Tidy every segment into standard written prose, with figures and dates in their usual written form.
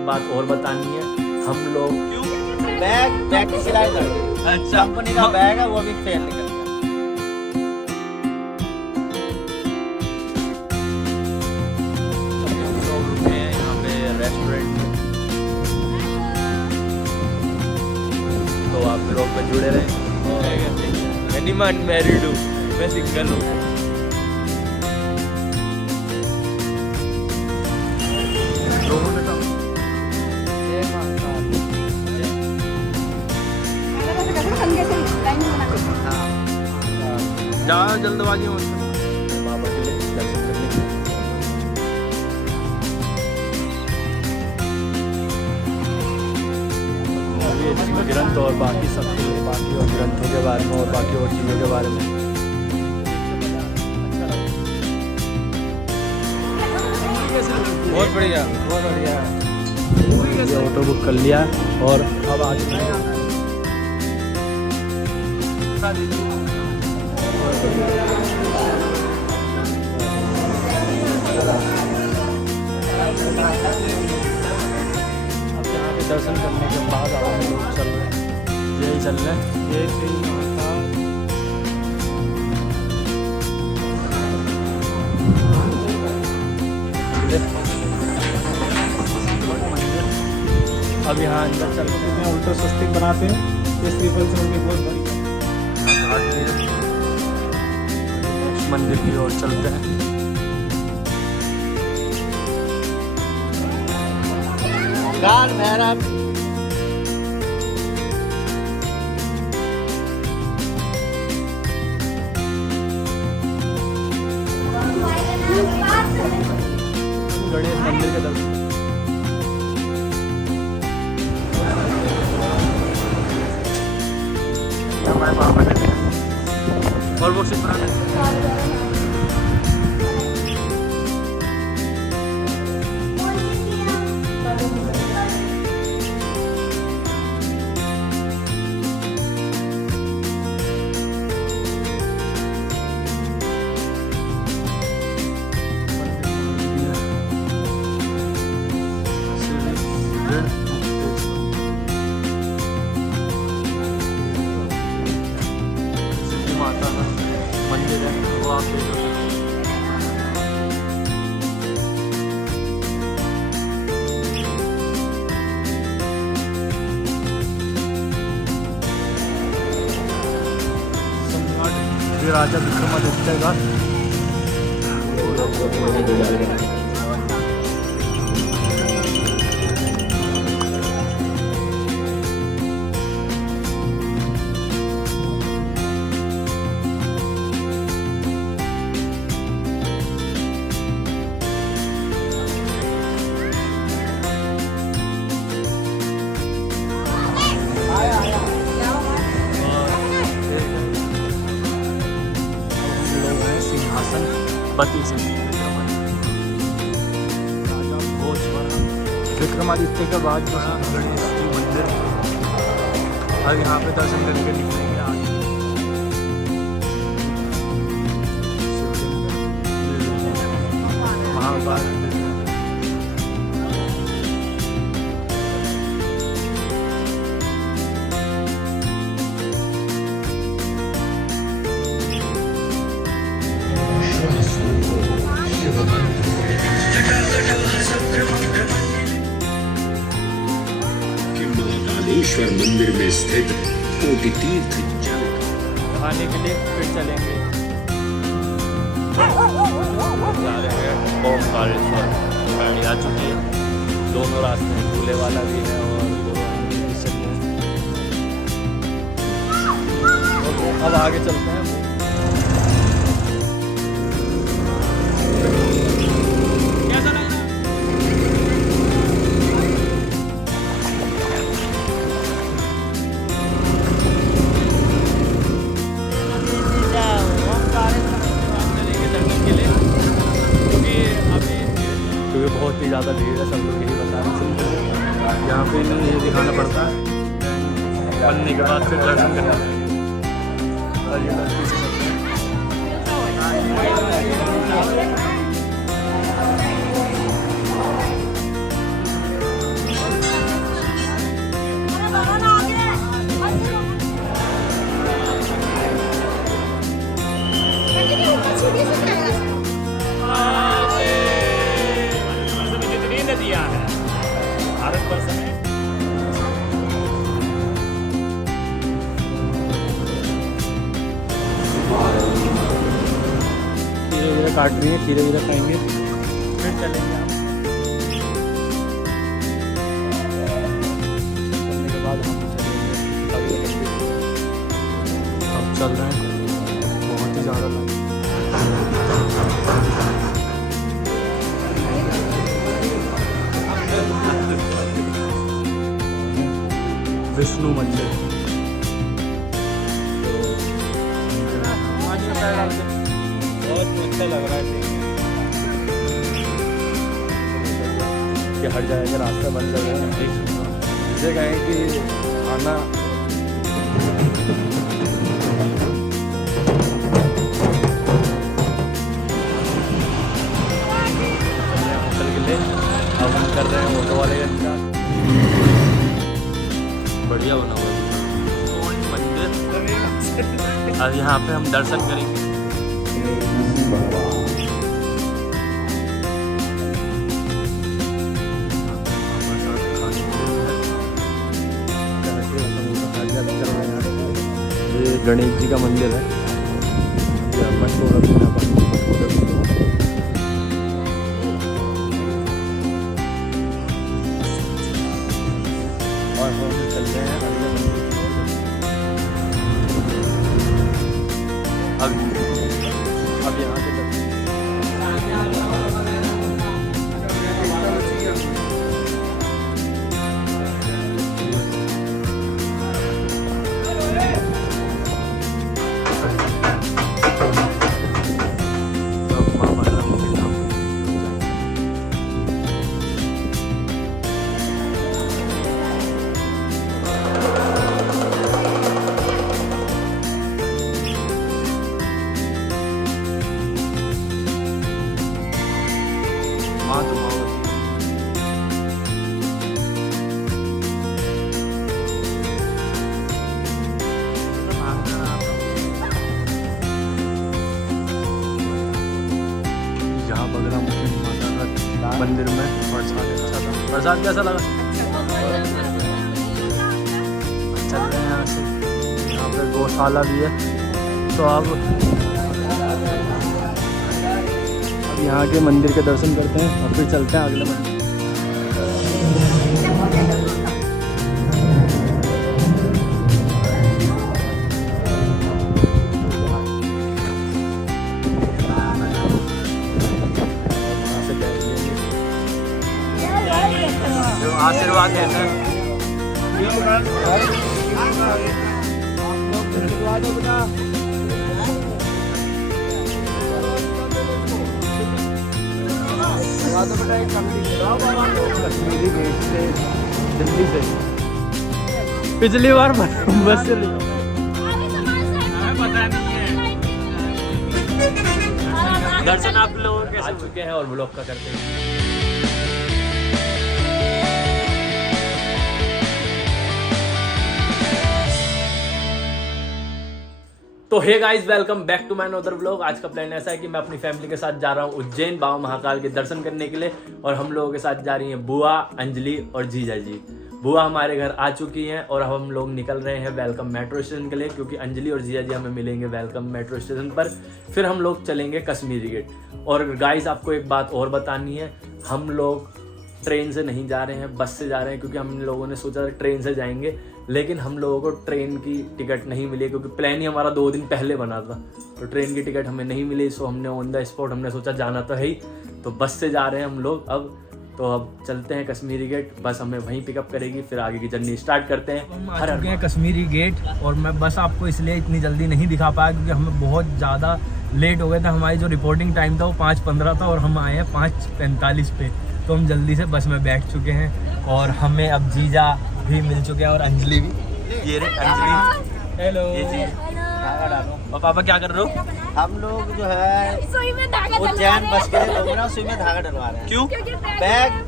एक बात और बतानी है, हम लोग बैग की सिलाई कर दी। अच्छा कंपनी का बैग है वो भी फेल निकल गया। हम लोग रुके हैं यहाँ पे रेस्टोरेंट में, तो आप ब्लॉग पे जुड़े रहें। एनीमैन मैरिड हूँ, मैं सिंगल हूँ। ज़्यादा जल्दबाजी मत बाबा के लिए दर्शन करने के लिए। ये ग्रंथ और बाकी सब बाकी और ग्रंथों के बारे में और बाकी और चीज़ों के बारे में बहुत बढ़िया, बहुत बढ़िया। ये ऑटो बुक कर लिया और अब आज अब यहाँ पे दर्शन करने के बाद हम लोग चल रहे हैं, यही चल रहे हैं, ये श्री माता अब यहाँ अंदर चल रहे हैं। उल्टा स्वस्तिक बनाते हैं, ये श्रीफल से उनकी बहुत बड़ी घाट भी है। मंदिर की ओर चलते हैं। गाल भैरव गणेश मंदिर के दर्शन हमारे पापा ने और वो सिर्फ माता का मंदिर है, वो आप देख सकते हैं। सम्राट राजा विक्रमादित्य का पति से राजा भोज विक्रमादित्य के बाद जो है गणेश जी मंदिर, अब यहाँ पे दर्शन करके निकलेंगे आगे। महाकाल महाकालेश्वर मंदिर में स्थित कोटि तीर्थ जल खाने के लिए फिर चलेंगे, जा रहे हैं ओमकारेश्वर। गाड़ी आ चुकी है, दोनों रास्ते झूले वाला भी है और अब आगे चलते हैं। कैसा लग रहा है? क्योंकि बहुत ही ज़्यादा भीड़ है, सब लोग यही बता रहे हैं। यहाँ पे ये दिखाना पड़ता है, बनने के बाद फिर दर्शन करना है। और ये लड़की से भारतवर्ष में खीरे वगैरह काट रही है, खीरे वगैरह खाएंगे फिर चलेंगे हम। चलने के बाद हम चलेंगे, अब चल रहे हैं, बहुत ही ज़्यादा लाइन। विष्णु मंदिर बहुत अच्छा लग रहा है। कि हट जाएगा, रास्ता बंद हो गया। इसे कहें कि आना होटल के लिए अब हम कर रहे हैं ऑटो वाले का इंतजार। बढ़िया बना हुआ है मंदिर। अब यहाँ पे हम दर्शन करेंगे। ये गणेश जी का मंदिर है। और हम चल रहे हैं अगले मंदिर की ओर। अब यहाँ से मंदिर में प्रसाद अच्छा था। प्रसाद कैसा लगा? चल रहे हैं यहाँ से। यहाँ पे गौशाला भी है। तो अब यहाँ के मंदिर के दर्शन करते हैं और फिर चलते हैं अगले मंदिर। आशीर्वाद देते हैं। कश्मीरी गेट से दिल्ली से पिछली बार बस से पता नहीं है। दर्शन आप लोग कैसे चुके हैं और ब्लॉग का करते हैं। तो hey guys, welcome back to my another vlog. आज का प्लान ऐसा है कि मैं अपनी फैमिली के साथ जा रहा हूँ उज्जैन बाबा महाकाल के दर्शन करने के लिए। और हम लोगों के साथ जा रही हैं बुआ, अंजलि और जीजा जी। बुआ हमारे घर आ चुकी हैं और अब हम लोग निकल रहे हैं वेलकम मेट्रो स्टेशन के लिए, क्योंकि अंजलि और जीजा जी हमें मिलेंगे वेलकम मेट्रो स्टेशन पर। फिर हम लोग चलेंगे कश्मीरी गेट। और गाइस, आपको एक बात और बतानी है, हम लोग ट्रेन से नहीं जा रहे हैं, बस से जा रहे हैं, क्योंकि हम लोगों ने सोचा ट्रेन से जाएंगे, लेकिन हम लोगों को ट्रेन की टिकट नहीं मिली, क्योंकि प्लान ही हमारा 2 दिन पहले बना था। तो ट्रेन की टिकट हमें नहीं मिली, सो हमने ऑन द स्पॉट हमने सोचा जाना तो है ही, तो बस से जा रहे हैं हम लोग अब। तो अब चलते हैं कश्मीरी गेट, बस हमें वहीं पिकअप करेगी, फिर आगे की जर्नी स्टार्ट करते हैं। हम आ चुके हैं कश्मीरी गेट, और मैं बस आपको इसलिए इतनी जल्दी नहीं दिखा पाया क्योंकि हमें बहुत ज़्यादा लेट हो गया था। हमारी जो रिपोर्टिंग टाइम था वो 5:15 था और हम आए हैं 5:45 पे। तो हम जल्दी से बस में बैठ चुके हैं और हमें अब जीजा भी मिल चुके हैं और अंजलि भी। ये रे अंजलि, हेलो। और पापा क्या कर रहे हो? हम लोग जो है उज्जैन बस के लिए लोग ना सुई में धागा डलवा रहे हैं। क्यों?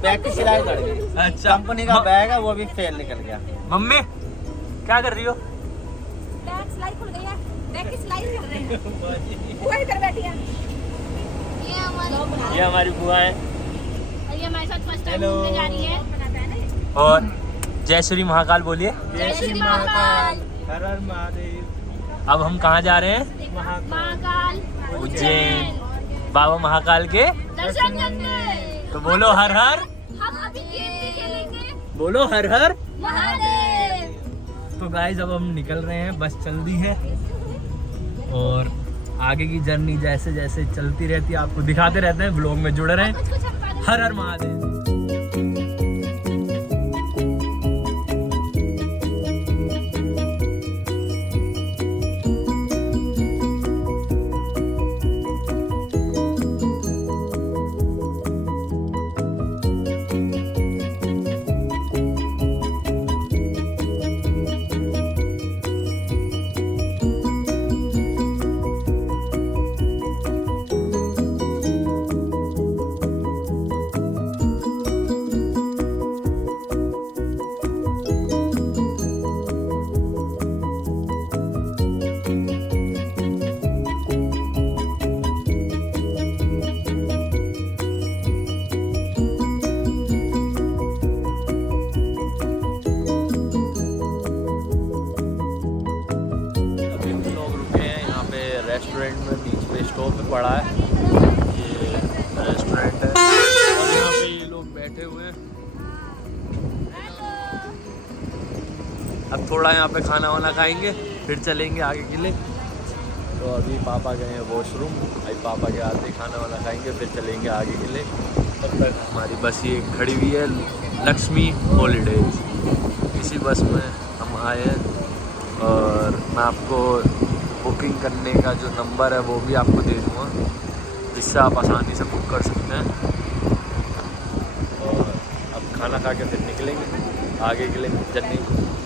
बैग की सिलाई लड़ गई। अच्छा, कंपनी का बैग है, वो भी फेल निकल गया। मम्मी क्या कर रही हो? बैग सिलाई खुल गई है, बैग की सिलाई कर रहे हैं। वो इधर बैठी है। ये हमारी बुआ है। हमारे साथ फर्स्ट टाइम घूमने जा रही है। और जय श्री महाकाल बोलिए। जय श्री महाकाल। हर हर महादेव। अब हम कहाँ जा रहे हैं? महाकाल उज्जैन, बाबा महाकाल के दर्शन करने। तो बोलो हर हर। हम अभी गेम भी खेलेंगे। बोलो हर हर महादेव। तो गाइस अब हम निकल रहे हैं, बस चल दी है और आगे की जर्नी जैसे जैसे चलती रहती है आपको दिखाते रहते हैं, ब्लॉग में जुड़े रहें। हर हर महादेव। रेस्टोरेंट में बीच पे स्टॉप पे पड़ा है ये रेस्टोरेंट है और यहाँ पे ये लोग बैठे हुए हैं। अब थोड़ा यहाँ पे खाना वाना खाएंगे फिर चलेंगे आगे के लिए। तो अभी पापा गए हैं वॉशरूम, अभी पापा के आते ही खाना वाना खाएंगे फिर चलेंगे आगे के लिए। तब तक हमारी बस ये खड़ी हुई है लक्ष्मी हॉलीडेज, इसी बस में हम आए हैं और मैं आपको बुकिंग करने का जो नंबर है वो भी आपको दे दूँगा जिससे आप आसानी से बुक कर सकते हैं। और अब खाना खा के फिर निकलेंगे आगे के लिए जर्नी।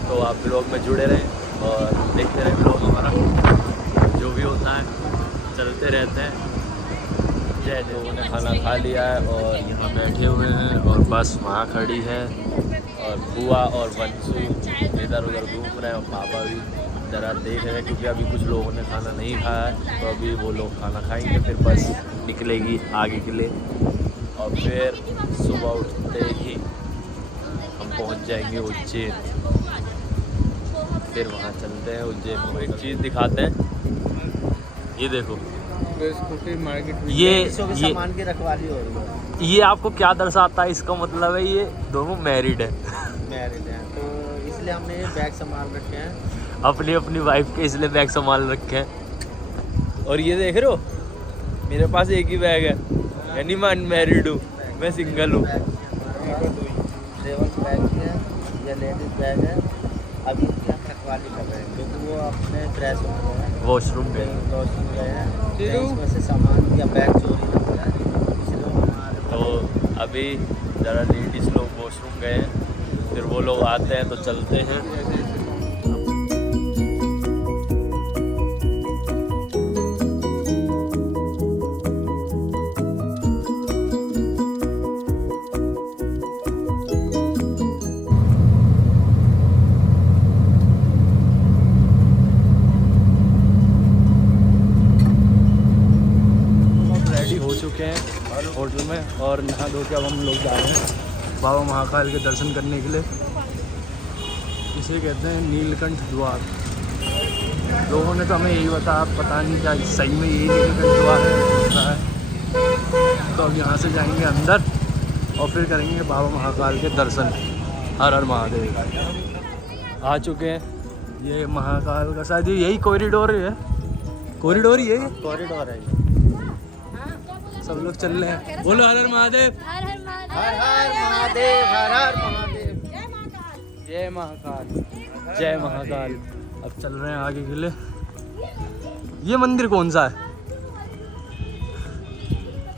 तो आप ब्लॉग में जुड़े रहें और देखते रहें ब्लॉग हमारा जो भी होता है चलते रहते हैं। जय लोगों ने खाना खा लिया है और यहाँ बैठे हुए हैं और बस वहाँ खड़ी है और बुआ और वंशु इधर उधर घूम रहे हैं और पापा भी ज़रा देख रहे हैं क्योंकि अभी कुछ लोगों ने खाना नहीं खाया है। तो अभी वो लोग खाना खाएंगे फिर बस निकलेगी आगे के लिए और फिर सुबह उठते ही हम पहुंच जाएंगे उज्जैन। फिर वहां चलते हैं उज्जैन में एक चीज़ दिखाते हैं। ये देखो ये सामान की रखवाली हो रही है। ये आपको क्या दर्शाता है? इसका मतलब है ये दोनों मैरिड है। मैरिड हैं तो इसलिए हमने ये बैग संभाल रखे हैं अपनी अपनी वाइफ के, इसलिए बैग संभाल रखे हैं। और ये देख रहे हो मेरे पास एक ही बैग है, यानी मैं अनमैरिड हूँ, मैं सिंगल हूँ। ट्रेवल्स बैग है या लेडीज बैग है। अभी इनकी हम रखवाली कर रहे हैं क्योंकि वो अपने ड्रेस वॉशरूम पे वॉशरूम गए हैं, इसमें से सामान या बैग चोरी ना हो जाए इसलिए हमारे। तो अभी ज़रा लेडीज़ लोग वॉशरूम गए हैं, फिर वो लोग आते हैं तो चलते हैं। होटल में और नहा धो के अब हम लोग जा रहे हैं बाबा महाकाल के दर्शन करने के लिए। इसे कहते हैं नीलकंठ द्वार। लोगों ने तो हमें यही बताया, पता नहीं क्या सही में यही नीलकंठ द्वार है। तो अब यहाँ से जाएंगे अंदर और फिर करेंगे बाबा महाकाल के दर्शन। हर हर महादेव। आ चुके हैं ये महाकाल का, शायद यही कॉरिडोर है, कॉरिडोर ही है, कॉरिडोर है। सब लोग चल रहे हैं। बोलो हर हर महादेव। हर हर हर हर महादेव। हर हर महादेव। जय महाकाल, जय महाकाल। अब चल रहे हैं आगे के लिए। ये मंदिर कौन सा है?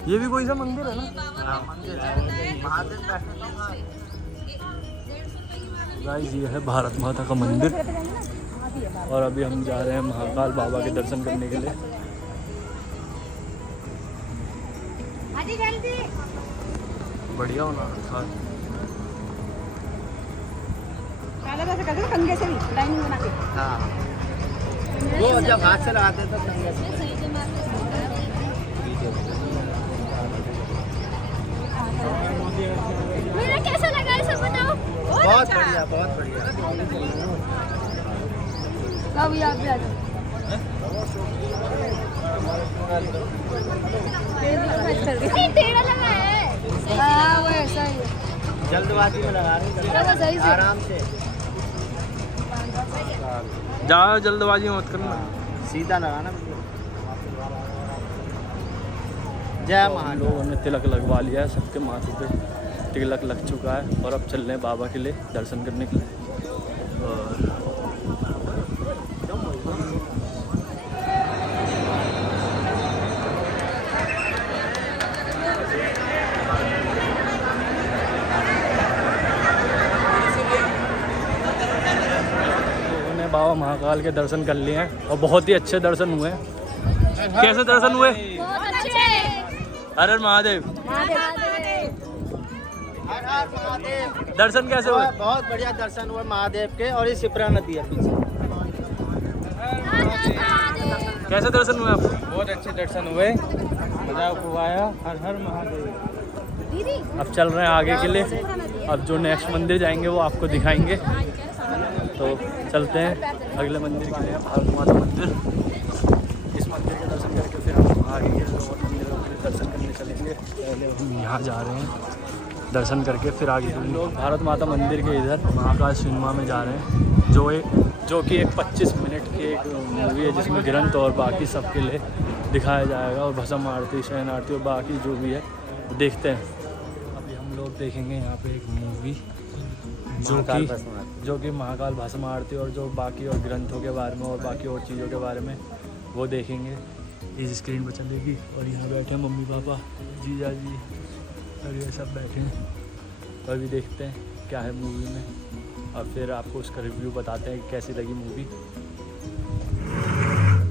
ये भी कोई सा मंदिर है ना? गाइस ये है भारत माता का मंदिर और अभी हम जा रहे हैं महाकाल बाबा के दर्शन करने के लिए। बढ़िया होना था। कंगे से भी लाइनिंग बना के। हाँ वो जब हाथ से लगाते तो कंगे से। मेरा कैसा लगा है सब बताओ। बहुत बढ़िया, बहुत बढ़िया। अब यहाँ पे आ जाओ। टेढ़ा लगा है। हाँ वो ऐसा ही है। जल्दबाजी में लगा रहे हैं, आराम से ज़्यादा जल्दबाजी मत करना। सीधा लगाना। जय महादेव। लोगों ने तिलक लगवा लिया है, सबके माथे पे तिलक लग चुका है और अब चल रहे हैं बाबा के लिए दर्शन करने के लिए। और लोगों ने बाबा महाकाल के दर्शन कर लिए हैं और बहुत ही अच्छे दर्शन हुए हैं। कैसे दर्शन हुए? बहुत अच्छे। हर हर महादेव। हर हर महादेव। दर्शन कैसे हुए? बहुत बढ़िया दर्शन हुए महादेव के। और ये शिप्रा नदी है पीछे। कैसे दर्शन हुए आपको? बहुत अच्छे दर्शन हुए, मजा खूब आया। हर हर महादेव। दीदी अब चल रहे हैं आगे के लिए। अब जो नेक्स्ट मंदिर जाएंगे वो आपको दिखाएंगे। तो चलते हैं अगले मंदिर के लिए, भारत माता मंदिर। इस मंदिर के दर्शन करके फिर हम आगे के और मंदिरों के लिए दर्शन करने चलेंगे। पहले हम यहाँ जा रहे हैं, दर्शन करके फिर आगे हम लोग भारत माता मंदिर के इधर महाकाल सिनेमा में जा रहे हैं, जो कि एक 25 मिनट की एक मूवी है जिसमें ग्रंथ और बाकी सबके लिए दिखाया जाएगा और भस्म आरती, शयन आरती और बाकी जो भी है देखते हैं। अभी हम लोग देखेंगे यहाँ पे एक मूवी जो कि महाकाल भस्म आरती और जो बाकी और ग्रंथों के बारे में और बाकी और चीज़ों के बारे में वो देखेंगे। इस स्क्रीन पर चलेगी और यहाँ बैठे हैं मम्मी पापा, जीजा जी और ये सब बैठे हैं। तो अभी देखते हैं क्या है मूवी में और फिर आपको उसका रिव्यू बताते हैं कि कैसी लगी मूवी।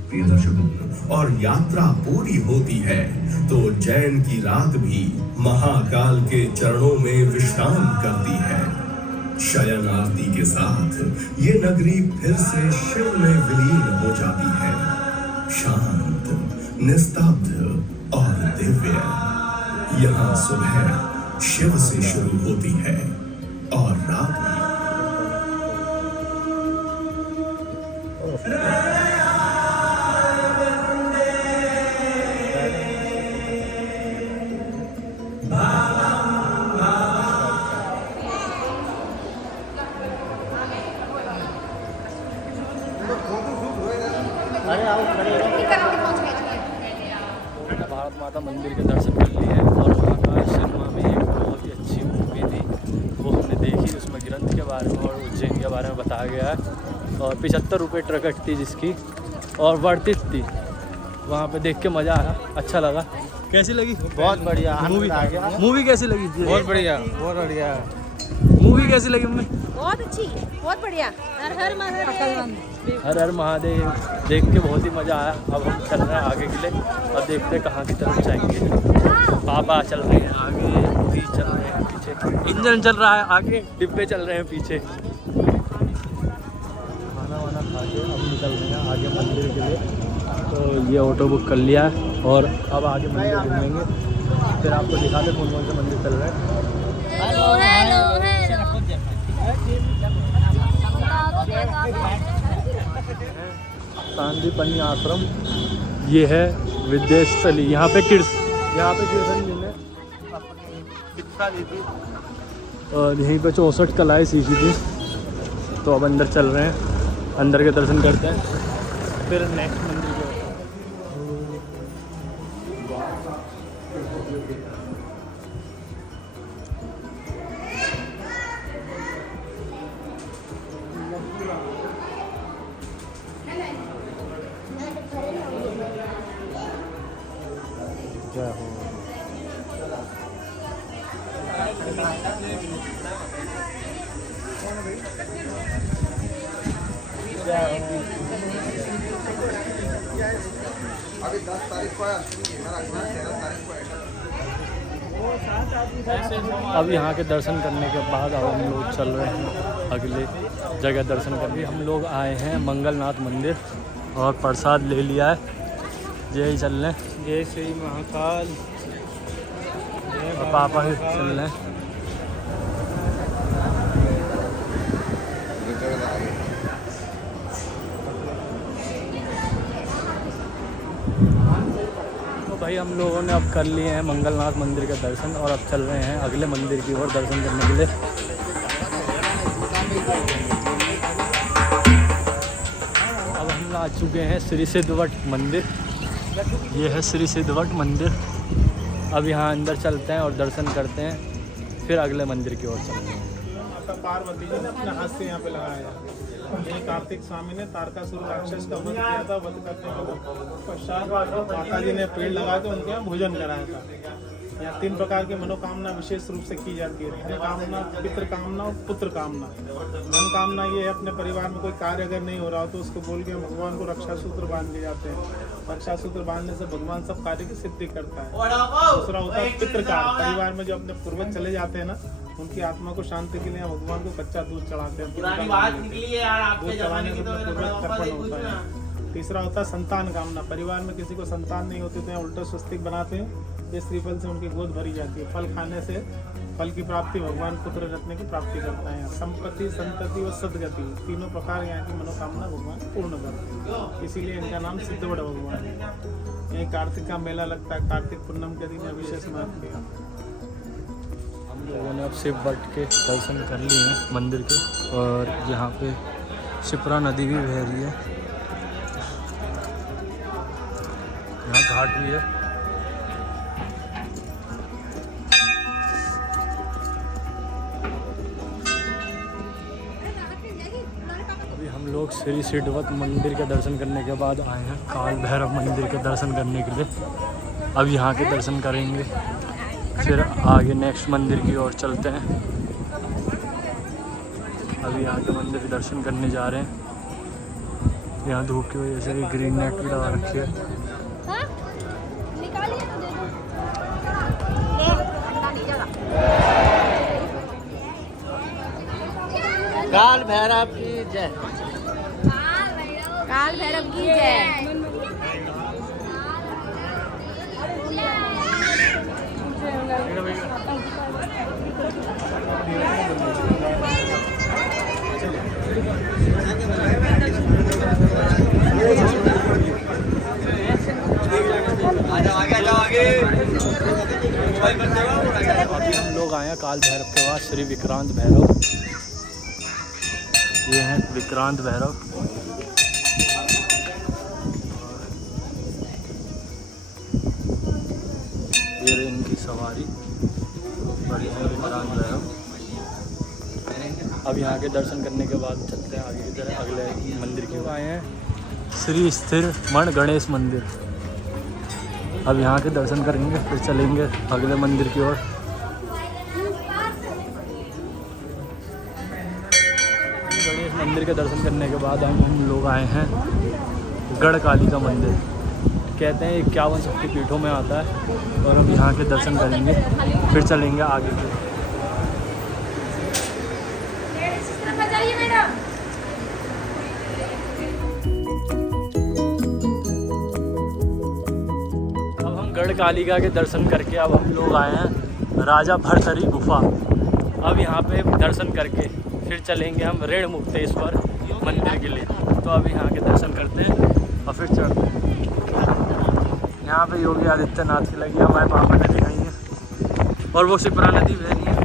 प्रिय दर्शकों, और यात्रा पूरी होती है तो जैन की रात भी महाकाल के चरणों में विश्राम करती है। शयन आरती के साथ ये नगरी फिर से शिव में विलीन हो जाती है, शांत, निस्तब्ध और दिव्य। यहाँ सुबह शिव से शुरू होती है और रात अरे आओ खड़े हो। भारत माता मंदिर के दर्शन कर लिए हैं और महाकाल सिनेमा में एक बहुत ही अच्छी मूवी थी वो हमने देखी। उसमें ग्रंथ के बारे में और उज्जैन के बारे में बताया गया है और 75 रुपये टिकट थी जिसकी और वर्थित थी। वहाँ पे देख के मज़ा आया, अच्छा लगा। कैसी लगी बहुत बढ़िया मूवी? आनंद आ गया। मूवी कैसी लगी? बहुत बढ़िया, बहुत बढ़िया। मूवी कैसी लगी मम्मी? बहुत अच्छी, बहुत बढ़िया। हर हर महादेव। हर हर महादेव देख के बहुत ही मज़ा आया। अब हम चल रहे हैं आगे के लिए और देखते हैं कहाँ की तरफ जाएंगे। पापा चल रहे हैं आगे, भी चल रहे हैं पीछे, इंजन चल रहा है आगे, डिब्बे चल रहे हैं पीछे। खाना वाना खा के अब निकल रहे हैं आगे मंदिर के लिए। तो ये ऑटो बुक कर लिया है और अब आगे मंदिर घूमेंगे, फिर आपको दिखाते कौन कौन से मंदिर चल रहे हैं। Hello hello hello. सांदीपनी आश्रम ये है विद्यास्थली। यहाँ पे कीर्तन जी ने शिक्षा दी थी और यहीं पे 64 कलाएँ सीखी थी। तो अब अंदर चल रहे हैं, अंदर के दर्शन करते हैं फिर नेक्स्ट मंदिर के। जय हो। अब यहाँ के दर्शन करने के बाद अब हम लोग चल रहे हैं अगले जगह दर्शन करने। हम लोग आए हैं मंगलनाथ मंदिर और प्रसाद ले लिया है, यही चल रहे हैं। जय श्री महाकाल। और पापा ही चल रहे हैं। हम लोगों ने अब कर लिए हैं मंगलनाथ मंदिर के दर्शन और अब चल रहे हैं अगले मंदिर की ओर दर्शन करने के लिए। अब हम आ चुके हैं श्री सिद्धवट मंदिर। ये है श्री सिद्धवट मंदिर। अब यहाँ अंदर चलते हैं और दर्शन करते हैं, फिर अगले मंदिर की ओर चलते हैं। माता पार्वती जी ने अपने हाथ से यहाँ पे लगाया। ये कार्तिक स्वामी ने तारकासुर राक्षस का वध किया था। वध करने के पश्चात माता जी ने पेड़ लगा के उनके यहाँ भोजन कराया था। यहाँ 3 प्रकार की मनोकामना विशेष रूप से की जाती है। धन कामना, पितृ कामना और पुत्र कामना। धन कामना ये है अपने परिवार में कोई कार्य अगर नहीं हो रहा हो तो उसको बोल के भगवान को रक्षा सूत्र बांध दिए जाते हैं। रक्षा सूत्र बांधने से भगवान सब कार्य की सिद्धि करता है। दूसरा होता है पितृ कार्य। परिवार में जो अपने पूर्वज चले जाते हैं ना, उनकी आत्मा को शांति के लिए भगवान को कच्चा दूध चढ़ाते हैं। दूध चढ़ाने से पूर्वज तर्पण होता है। तीसरा होता है संतान कामना। परिवार में किसी को संतान नहीं होती तो यहाँ उल्टा स्वस्तिक बनाते हैं। ये श्रीफल से उनकी गोद भरी जाती है। फल खाने से फल की प्राप्ति, भगवान पुत्र रत्न की प्राप्ति करता है। संपत्ति, संतति और सदगति, तीनों प्रकार यहाँ की मनोकामना भगवान पूर्ण करते हैं। इसीलिए इनका नाम सिद्धवट भगवान है। यही कार्तिक का मेला लगता है। कार्तिक पूर्णिमा के दिन विशेष महत्व है। हम लोगों ने अब शिव वट के दर्शन कर लिए हैं मंदिर के, और यहाँ पे शिप्रा नदी भी बह रही है। यहाँ घाट भी है। अभी हम लोग श्री सिद्धवट मंदिर के दर्शन करने के बाद आए हैं काल भैरव मंदिर के दर्शन करने के लिए। अब यहाँ के दर्शन करेंगे, फिर आगे नेक्स्ट मंदिर की ओर चलते हैं। अभी यहाँ के मंदिर के दर्शन करने जा रहे हैं। यहाँ धूप की वजह से ग्रीन नेट भी लगा रखी है। काल भैरव की जय। काल भैरव की जय। अभी हम लोग आए हैं काल भैरव के बाद श्री विक्रांत भैरव। ये हैं विक्रांत भैरव। ये रही इनकी सवारी और ये है विक्रांत भैरव। अब यहाँ के दर्शन करने के बाद चलते हैं आगे की तरह अगले मंदिर की ओर। आए हैं श्री स्थिर मण गणेश मंदिर। अब यहाँ के दर्शन करेंगे, फिर चलेंगे अगले मंदिर की ओर। गणेश मंदिर के दर्शन करने के बाद हम लोग आए हैं गढ़ काली का मंदिर। कहते हैं 51 शक्तिपीठों में आता है, और हम यहाँ के दर्शन करेंगे, फिर चलेंगे आगे की। अब हम गढ़ कालिका के दर्शन करके अब हम लोग आए हैं राजा भरथरी गुफा। अब यहाँ पे दर्शन करके फिर चलेंगे हम ऋण मुक्तेश्वर मंदिर के लिए। तो अभी यहाँ के दर्शन करते हैं और फिर चलते हैं। यहाँ पे योगी आदित्यनाथ की लगी हमारे पापा ने दिखाई है, और वो शिप्रा नदी बह रही है।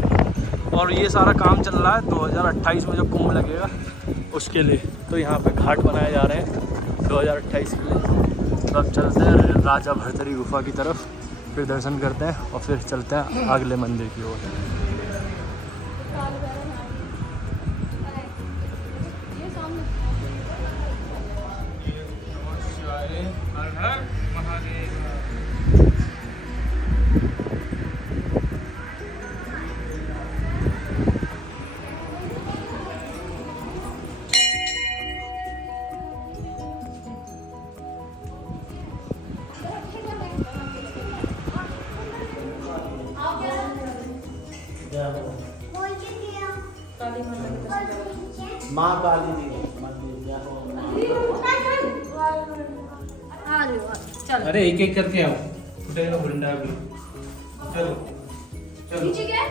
और ये सारा काम चल रहा है 2028 में जो कुंभ लगेगा उसके लिए। तो यहाँ पे घाट बनाए जा रहे हैं 2028 के लिए। तो अब चलते हैं राजा भरथरी गुफा की तरफ, फिर दर्शन करते हैं और फिर चलते हैं अगले मंदिर की ओर। माँ काली दी चल अरे एक एक करके आओ। फुटेगा भंडा भी। चलो चलो नीचे क्या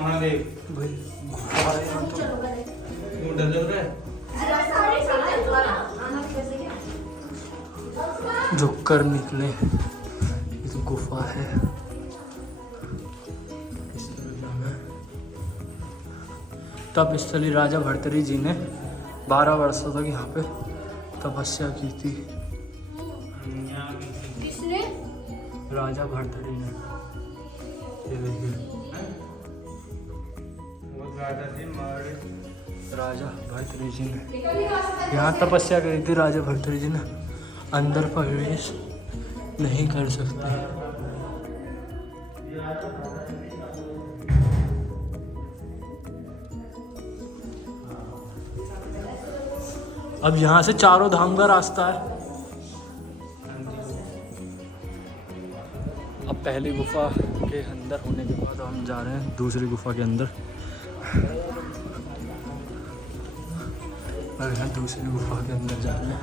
महादेव। क्यों डर लग रहा है? झुक कर निकले इस गुफा थे। इस तरफ जाना है। तपस्थली राजा भर्तृहरि जी ने 12 वर्षों तक यहाँ पे तपस्या की थी। किसने? राजा भर्तृहरि ने। ये देखिए राजा भर्तृहरि जी ने यहाँ तपस्या करी थी। राजा भर्तृहरि जी ने अंदर प्रवेश नहीं कर सकते। अब यहाँ से चारों धाम का रास्ता है। अब पहली गुफा के अंदर होने के बाद हम जा रहे हैं दूसरी गुफा के अंदर। दूसरी गुफा के अंदर जा रहे हैं।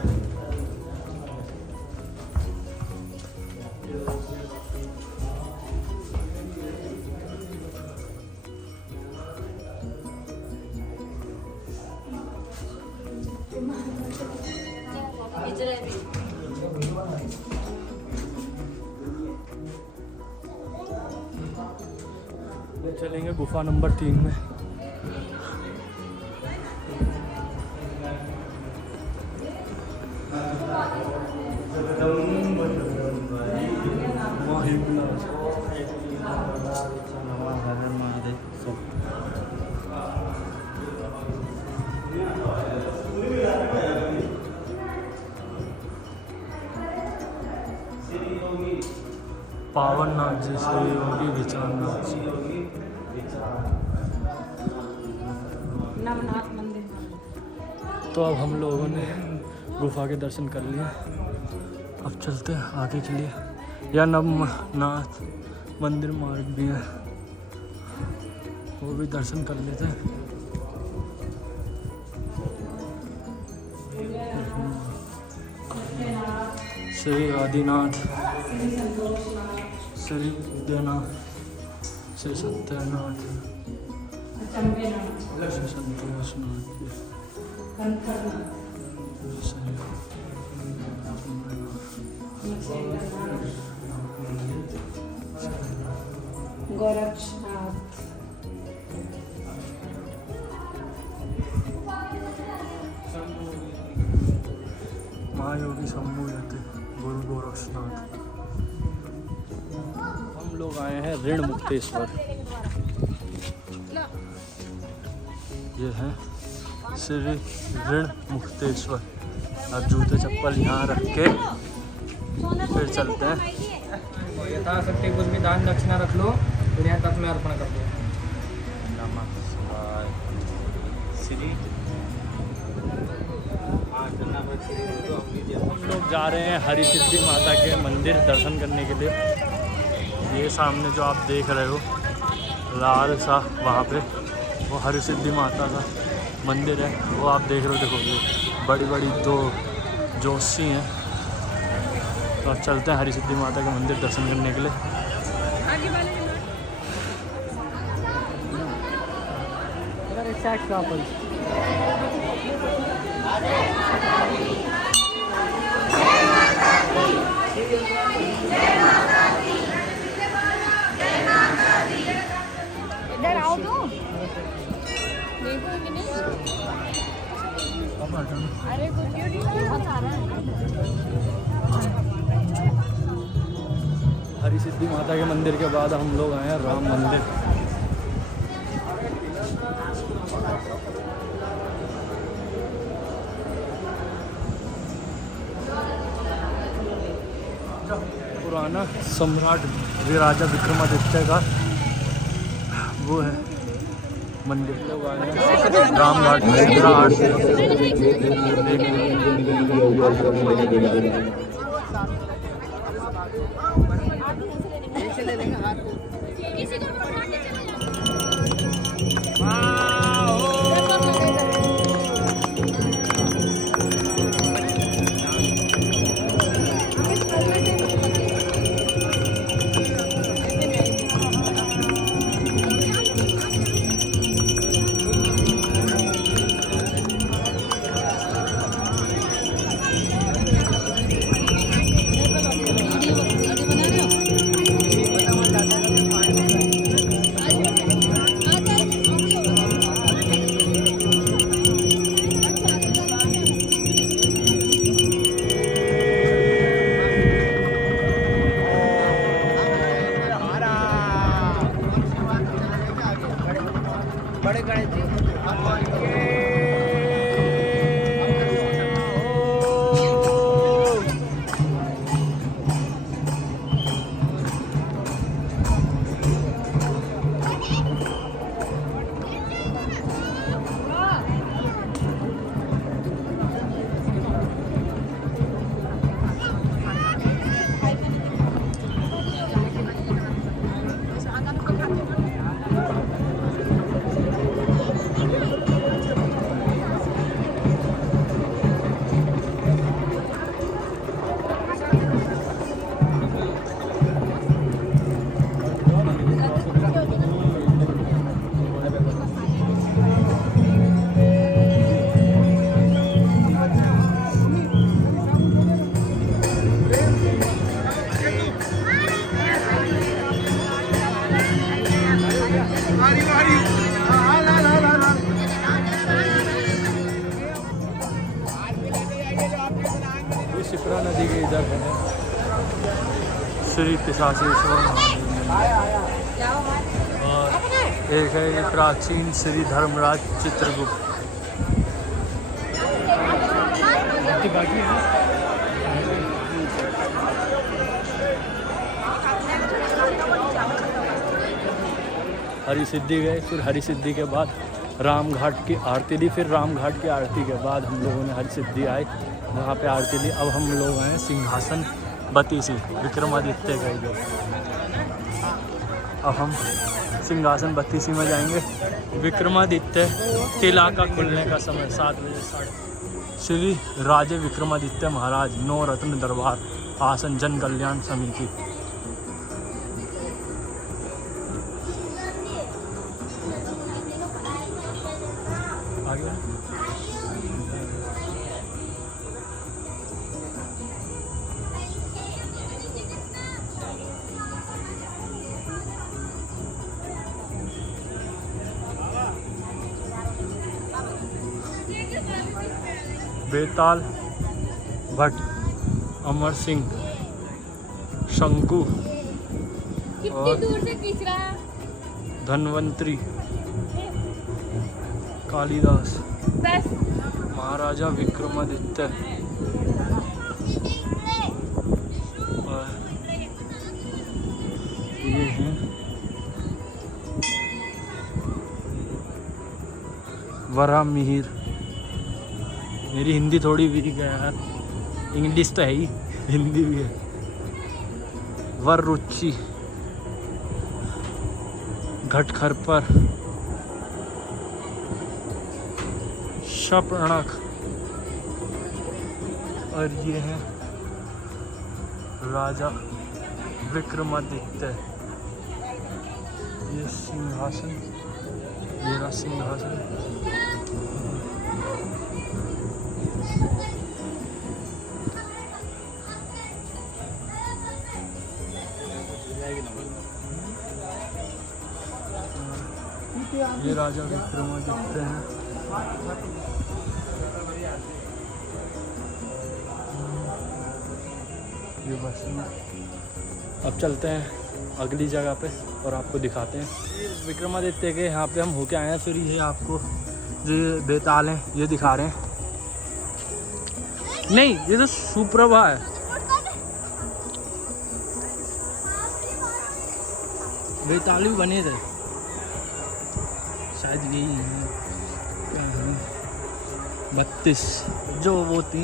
चलेंगे गुफा नंबर 3 में। पावन नाथ जी श्री योगी विचार नाथ जी। नवनाथ मंदिर। तो अब हम लोगों ने गुफा के दर्शन कर लिए। अब चलते हैं आगे के लिए। या नवनाथ मंदिर मार्ग भी है, वो भी दर्शन कर लेते हैं। श्री आदिनाथ, श्री विद्यानाथ, श्री सत्यनाथ, श्री संतोषनाथ, गोरक्षनाथ। महायोगी सम्मूयते गुरु गोरक्षनाथ। हम लोग आए हैं ऋण मुक्तेश्वर। ये है श्री ऋण मुक्तेश्वर। अब जूते चप्पल यहाँ रख के फिर चलते हैं। यथाशक्ति कुछ भी दान दक्षिणा रख लो, फिर यहाँ तक में अर्पण कर दो। नमः शिवाय। श्री हम लोग जा रहे हैं हरिसिद्धि माता के मंदिर दर्शन करने के लिए। ये सामने जो आप देख रहे हो लाल सा, वहाँ पे वो हरिसिद्धि माता का मंदिर है। वो आप देख रहे हो, देखो ये बड़ी बड़ी 2 जोशी हैं। तो अब चलते हैं हरिसिद्धि माता के मंदिर दर्शन करने के लिए। आगे वाले इधर आओ तो देखो कि नहीं। अरे कुछ बहुत आ रहा है। हरिसिद्धि माता के मंदिर के बाद हम लोग आए हैं राम मंदिर। पुराना सम्राट राजा विक्रमादित्य का वो है मंदिर। लोग आए हैं रामघाट में इंदिरा आरती। किसी को पकड़ने चले शिप्रा नदी के इधर है श्री पिशाचेश्वर महादेव और एक है ये प्राचीन श्री धर्मराज चित्रगुप्त। बाकी है हरी सिद्धि गए, फिर हरी सिद्धि के बाद राम घाट की आरती ली, फिर राम घाट की आरती के बाद हम लोगों ने हरी सिद्धि आए, वहाँ पे आरती ली। अब हम लोग आए सिंहासन बत्तीसी विक्रमादित्य का इधर। अब हम सिंहासन बत्तीसी में जाएंगे। विक्रमादित्य किला का खुलने का समय 7 बजे 7। श्री राजे विक्रमादित्य महाराज नवरत्न दरबार आसन जन कल्याण समिति। आगे बेताल भट्ट अमर सिंह शंकु और दूर से खींच रहा है। धन्वंतरी कालिदास बस महाराजा विक्रमादित्य और ये हैं वरामिहिर। मेरी हिंदी थोड़ी वीक है यार, इंग्लिश तो है ही, हिंदी भी है। वररुचि घटखरपर शपणक और ये है राजा विक्रमादित्य। ये सिंहासन, ये रहा सिंहासन। ये राजा विक्रमादित्य हैं। ये बस अब चलते हैं अगली जगह पे और आपको दिखाते हैं। विक्रमादित्य के यहाँ पे हम होके आए हैं। फिर ये आपको जो बेताल हैं ये दिखा रहे हैं। नहीं, ये तो सुप्रभा है। बेताल भी बने थे शायद, यही है 32 जो वो थी,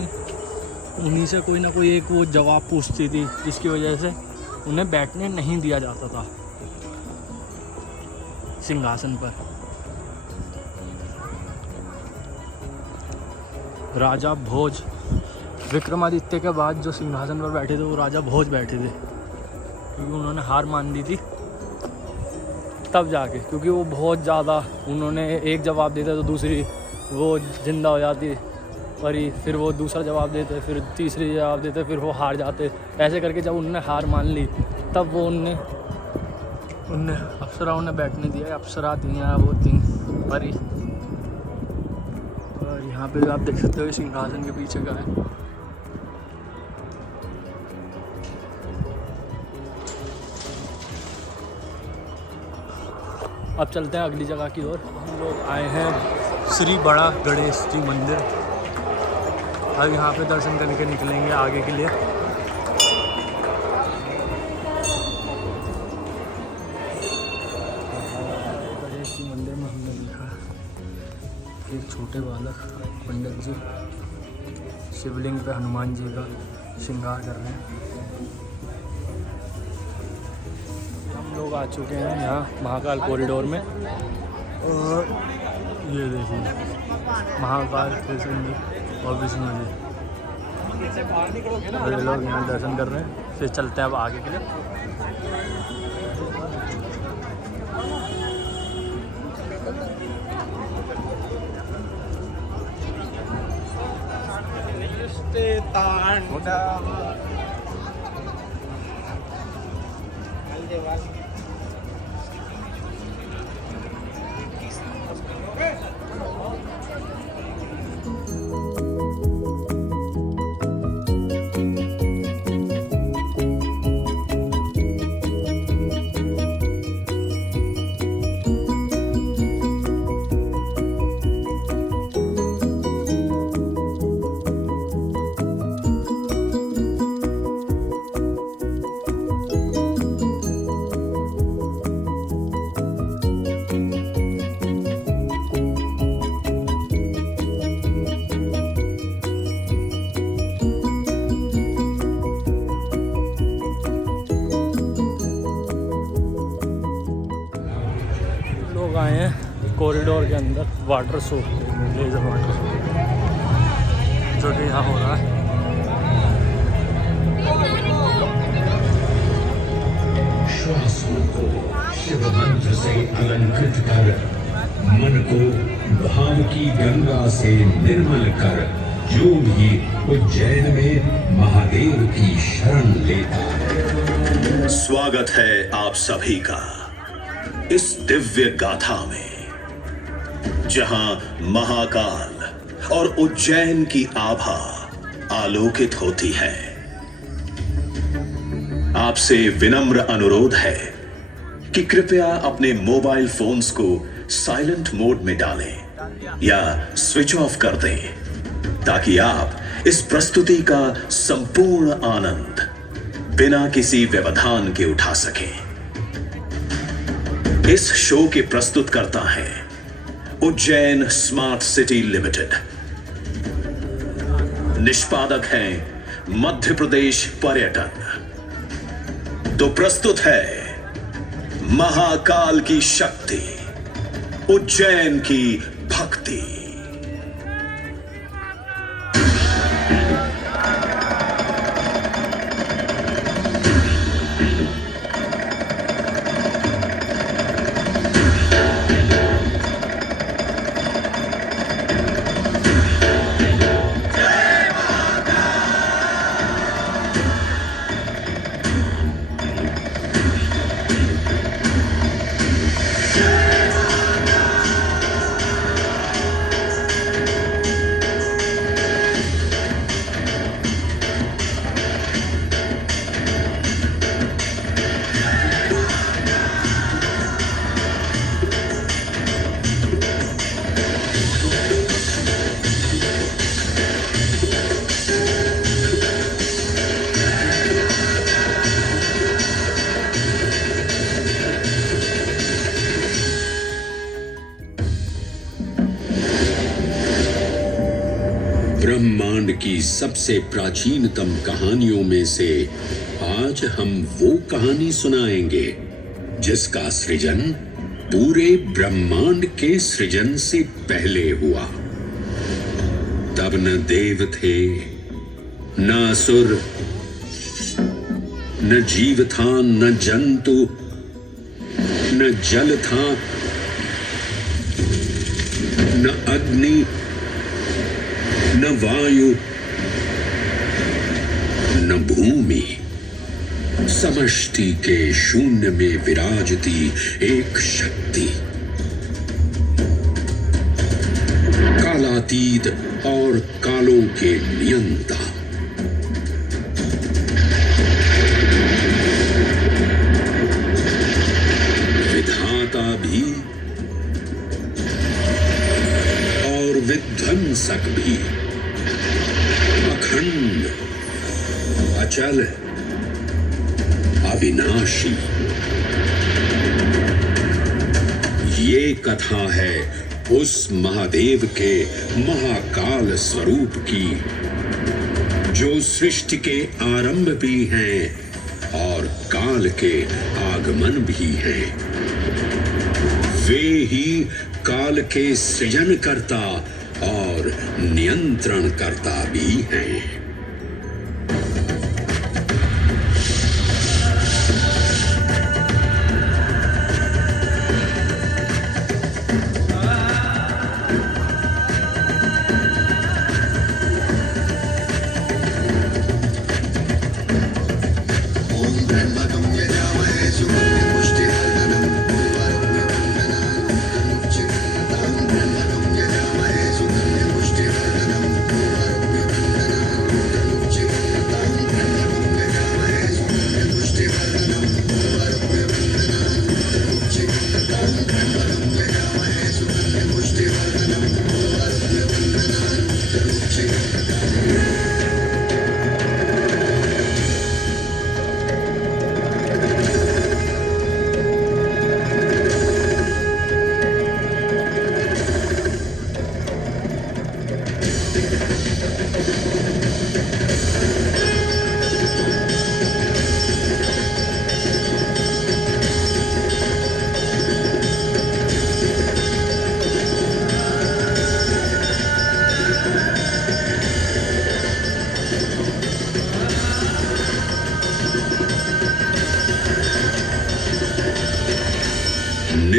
उन्हीं से कोई ना कोई एक वो जवाब पूछती थी, जिसकी वजह से उन्हें बैठने नहीं दिया जाता था सिंहासन पर। राजा भोज, विक्रमादित्य के बाद जो सिंहासन पर बैठे थे वो राजा भोज बैठे थे, क्योंकि उन्होंने हार मान दी थी तब जाके, क्योंकि वो बहुत ज़्यादा, उन्होंने एक जवाब देता तो दूसरी वो जिंदा हो जाती, फिर वो दूसरा जवाब देते, फिर तीसरी जवाब देते, फिर वो हार जाते। ऐसे करके जब उन्होंने हार मान ली तब वो उनने अप्सराओं ने बैठने दिया। अप्सरा थी यहाँ, वो थी परी। और यहाँ पे आप देख सकते हो सिंहासन के पीछे का है। अब चलते हैं अगली जगह की ओर। हम लोग आए हैं श्री बड़ा गणेश जी मंदिर। अब यहाँ पे दर्शन करने के निकलेंगे आगे के लिए। गणेश जी मंदिर में हमने देखा एक छोटे बालक पंडित जी शिवलिंग पे हनुमान जी का श्रृंगार कर रहे हैं। हम लोग आ चुके हैं यहाँ महाकाल कॉरिडोर में, और ये देखिए महाकाल कृष्ण जी और विष्णु जी, बड़े लोग यहाँ दर्शन कर रहे हैं। फिर चलते हैं अब आगे के लिए। Water show, laser water show जो कि यहाँ हो रहा है। श्वासों को शिव मंत्र से अलंकृत कर, मन को भाव की गंगा से निर्मल कर, जो भी उज्जैन में महादेव की शरण लेता है। स्वागत है आप सभी का इस दिव्य गाथा में, जहां महाकाल और उज्जैन की आभा आलोकित होती है। आपसे विनम्र अनुरोध है कि कृपया अपने मोबाइल फोन्स को साइलेंट मोड में डालें या स्विच ऑफ कर दें, ताकि आप इस प्रस्तुति का संपूर्ण आनंद बिना किसी व्यवधान के उठा सकें। इस शो के प्रस्तुतकर्ता हैं उज्जैन स्मार्ट सिटी लिमिटेड, निष्पादक हैं मध्य प्रदेश पर्यटन। तो प्रस्तुत है महाकाल की शक्ति, उज्जैन की भक्ति। ब्रह्मांड की सबसे प्राचीनतम कहानियों में से आज हम वो कहानी सुनाएंगे जिसका सृजन पूरे ब्रह्मांड के सृजन से पहले हुआ। तब न देव थे, न असुर, न जीव था, न जंतु, न जल था, न अग्नि, न वायु, न भूमि। समष्टि के शून्य में विराजती एक शक्ति, कालातीत और कालों के नियंता। विधाता भी और विध्वंसक भी, अखंड, अचल, अविनाशी। ये कथा है उस महादेव के महाकाल स्वरूप की, जो सृष्टि के आरंभ भी हैं और काल के आगमन भी हैं। वे ही काल के सृजन करता और नियंत्रण करता भी हैं।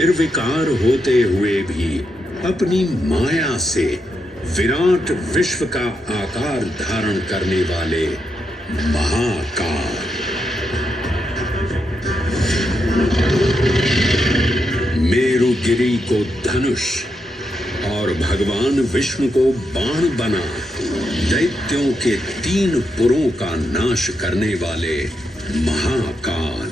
निर्विकार होते हुए भी अपनी माया से विराट विश्व का आकार धारण करने वाले महाकाल। मेरुगिरी को धनुष और भगवान विष्णु को बाण बना दैत्यों के 3 पुरों का नाश करने वाले महाकाल।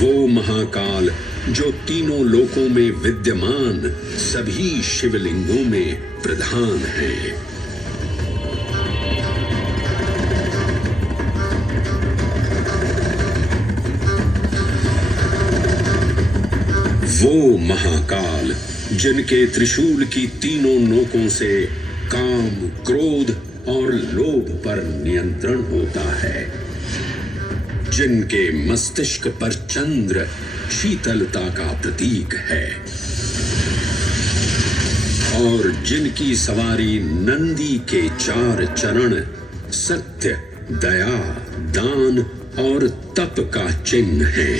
वो महाकाल जो तीनों लोकों में विद्यमान सभी शिवलिंगों में प्रधान है। वो महाकाल जिनके त्रिशूल की तीनों नोकों से काम, क्रोध और लोभ पर नियंत्रण होता है, जिनके मस्तिष्क पर चंद्र शीतलता का प्रतीक है और जिनकी सवारी नंदी के 4 चरण सत्य, दया, दान और तप का चिन्ह है।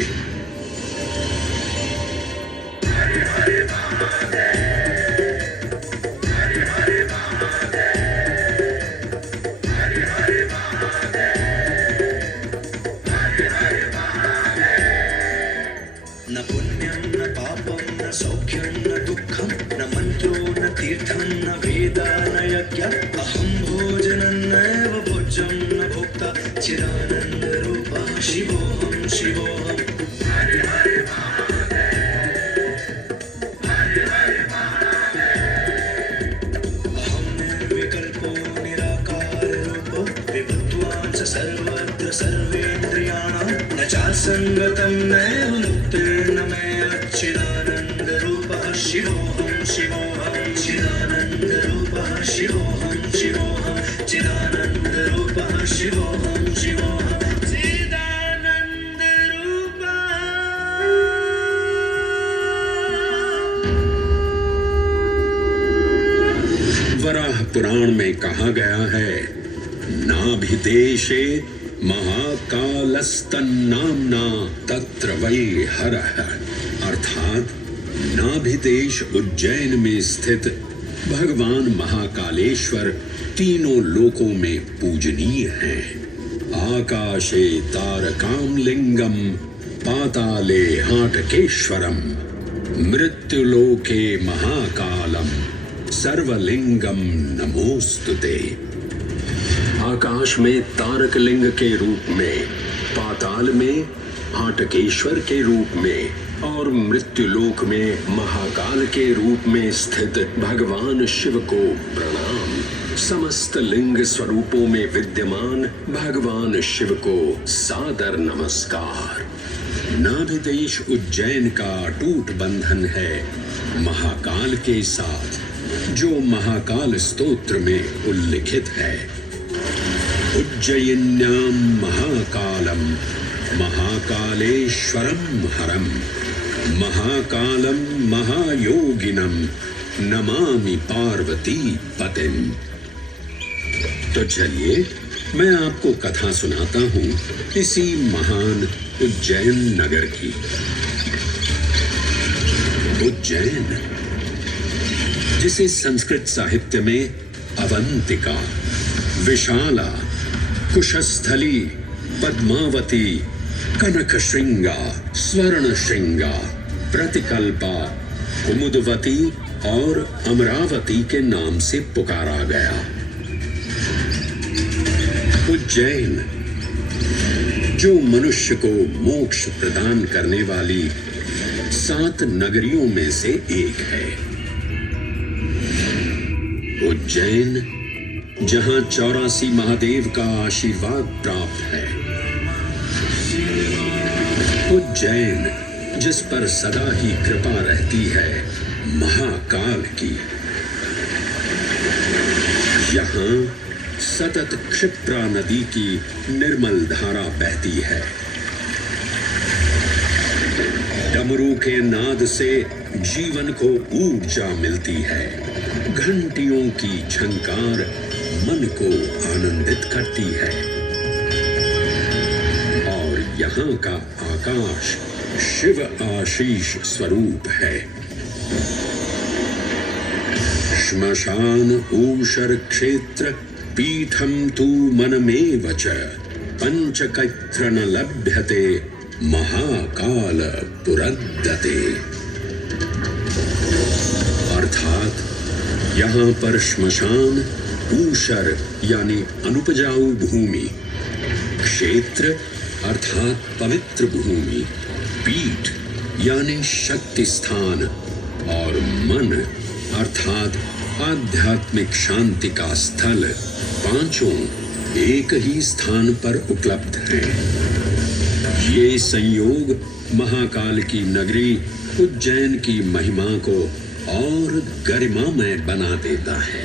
न पुण्यं न पापं न सौख्यं न दुःखं न मन्त्रो न तीर्थं न वेद न यज्ञम् अहं भोजनं नैव भोज्यं न भोक्ता चिदानन्दरूपः शिवोऽहं शिवोऽहम्। अहं निर्विकल्पो निराकाररूपो विभुत्वान् च सर्वत्र सर्वेन्द्रियाणां न चासङ्गतं नैव मुक्तिर्न मे चिदानन्दरूपः शिवोऽहं शिवोऽहं चिदानन्दरूपः शिवोऽहं शिवोऽहं चिदानन्दरूपः शिवोऽहं शिवोऽहं वराह पुराण में कहा गया है, नाभिदेशे महाकालस्तन्नाम्ना तत्र वै हरः, अर्थात नाभिदेश उज्जैन में स्थित भगवान महाकालेश्वर तीनों लोकों में पूजनीय हैं। आकाशे तारकाम लिंगम पाताले हाटकेश्वरम मृत्युलोके महाकालम सर्वलिंगम नमोस्तुते। आकाश में तारक लिंग के रूप में, पाताल में हाटकेश्वर के रूप में और मृत्युलोक में महाकाल के रूप में स्थित भगवान शिव को प्रणाम। समस्त लिंग स्वरूपों में विद्यमान भगवान शिव को सादर नमस्कार। नाभिदेश उज्जैन का अटूट बंधन है महाकाल के साथ, जो महाकाल स्तोत्र में उल्लिखित है। उज्जयिन्यां महाकालम महाकालेश्वरम हरम महाकालम महायोगिनम नमामि पार्वती पतिम। तो चलिए मैं आपको कथा सुनाता हूँ इसी महान उज्जैन नगर की। उज्जैन, जिसे संस्कृत साहित्य में अवंतिका, विशाला, कुशस्थली, पद्मावती, कनक श्रृंगा, स्वर्ण श्रृंगा, प्रतिकल्पा, कुमुदवती और अमरावती के नाम से पुकारा गया। उज्जैन, जो मनुष्य को मोक्ष प्रदान करने वाली 7 नगरियों में से एक है। उज्जैन, जहां 84 महादेव का आशीर्वाद प्राप्त है। उज्जैन, जिस पर सदा ही कृपा रहती है महाकाल की। यहाँ सतत क्षिप्रा नदी की निर्मल धारा बहती है। डमरू के नाद से जीवन को ऊर्जा मिलती है। घंटियों की झंकार मन को आनंदित करती है और यहाँ का आकाश शिव आशीष स्वरूप है। श्मशान ऊषर क्षेत्र पीठम तू मनमेव च पंचकैत्र न लभ्यते महाकाल पुरद्दते। अर्थात यहाँ पर श्मशान, ऊषर यानी अनुपजाऊ भूमि, क्षेत्र अर्थात पवित्र भूमि, पीठ यानी शक्ति स्थान और मन अर्थात आध्यात्मिक शांति का स्थल, पांचों एक ही स्थान पर उपलब्ध हैं। ये संयोग महाकाल की नगरी उज्जैन की महिमा को और गरिमामय बना देता है।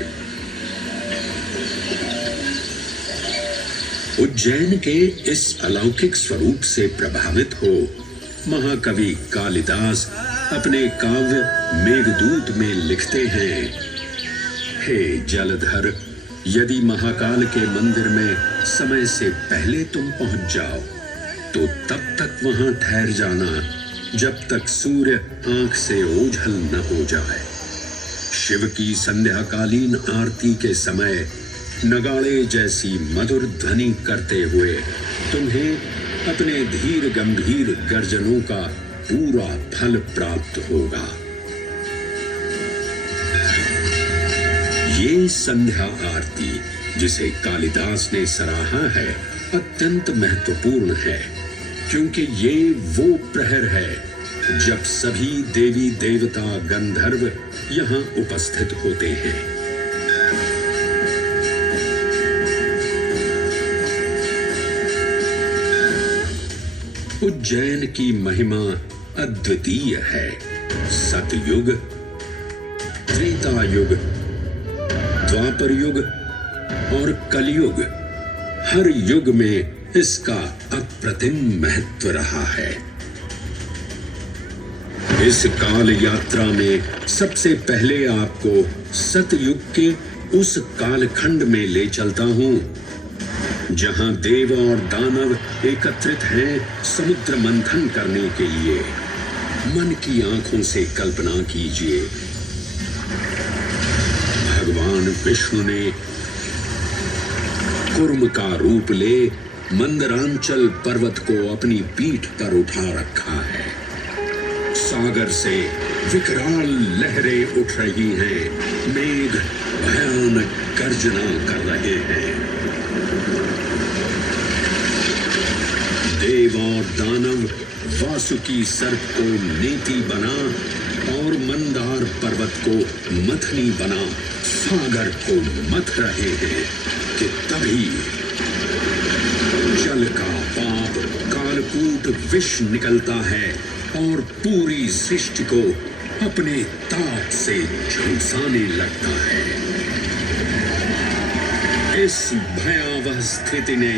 उज्जैन के इस अलौकिक स्वरूप से प्रभावित हो महाकवि कालिदास अपने काव्य मेघदूत में लिखते हैं, हे जलधर, यदि महाकाल के मंदिर में समय से पहले तुम पहुंच जाओ तो तब तक वहां ठहर जाना जब तक सूर्य आंख से ओझल न हो जाए। शिव की संध्याकालीन आरती के समय नगाड़े जैसी मधुर ध्वनि करते हुए तुम्हें अपने धीर गंभीर गर्जनों का पूरा फल प्राप्त होगा। ये संध्या आरती जिसे कालिदास ने सराहा है अत्यंत महत्वपूर्ण है, क्योंकि ये वो प्रहर है जब सभी देवी देवता गंधर्व यहाँ उपस्थित होते हैं। उज्जैन की महिमा अद्वितीय है। सतयुग, त्रेता युग, द्वापर युग और कलयुग, हर युग में इसका अप्रतिम महत्व रहा है। इस काल यात्रा में सबसे पहले आपको सतयुग के उस कालखंड में ले चलता हूं जहां देव और दानव एकत्रित हैं समुद्र मंथन करने के लिए। मन की आंखों से कल्पना कीजिए, भगवान विष्णु ने कुर्म का रूप ले मंदरांचल पर्वत को अपनी पीठ पर उठा रखा है। सागर से विकराल लहरें उठ रही हैं, मेघ भयानक गर्जना कर रहे हैं। देव और दानव वासुकी सर्प को नेति बना और मंदार पर्वत को मथनी बना सागर को मथ रहे हैं कि तभी जल का पाप कालकूट विष निकलता है और पूरी सृष्टि को अपने ताप से झुलसाने लगता है। इस भयावह स्थिति ने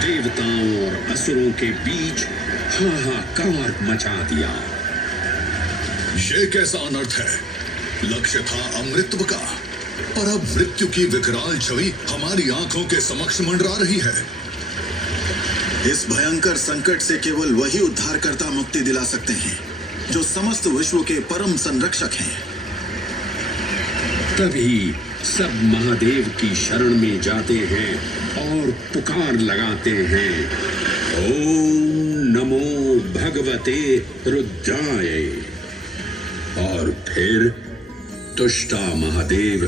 देवताओं और असुरों के बीच हाहाकार मचा दिया। ये कैसा अनर्थ है? लक्ष्य था अमृतत्व का, पर अब मृत्यु की विकराल छवि हमारी आंखों के समक्ष मंडरा रही है। इस भयंकर संकट से केवल वही उद्धारकर्ता मुक्ति दिला सकते हैं जो समस्त विश्व के परम संरक्षक हैं। तभी सब महादेव की शरण में जाते हैं और पुकार लगाते हैं, ओम नमो भगवते रुद्राय। और फिर तुष्टा महादेव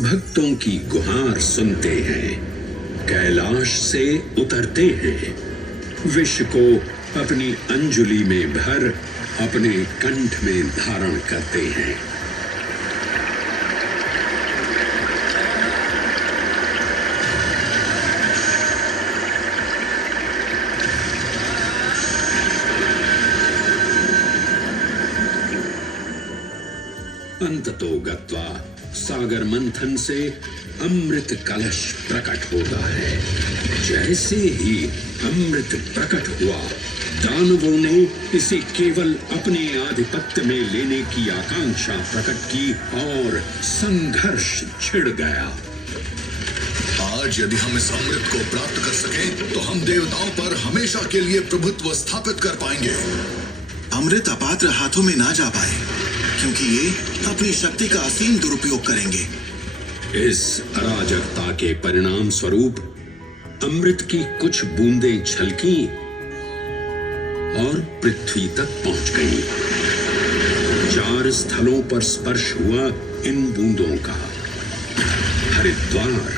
भक्तों की गुहार सुनते हैं, कैलाश से उतरते हैं, विष को अपनी अंजुलि में भर अपने कंठ में धारण करते हैं। अंततो गत्वा सागर मंथन से अमृत कलश प्रकट होता है। जैसे ही अमृत प्रकट हुआ, दानवों ने इसे केवल अपने आधिपत्य में लेने की आकांक्षा प्रकट की और संघर्ष छिड़ गया। आज यदि हम इस अमृत को प्राप्त कर सकें, तो हम देवताओं पर हमेशा के लिए प्रभुत्व स्थापित कर पाएंगे। अमृत अपात्र हाथों में ना जा पाए, क्योंकि ये अपनी शक्ति का असीम दुरुपयोग करेंगे। इस अराजकता के परिणाम स्वरूप अमृत की कुछ बूंदें छलकी और पृथ्वी तक पहुंच गईं। 4 स्थलों पर स्पर्श हुआ इन बूंदों का। हरिद्वार,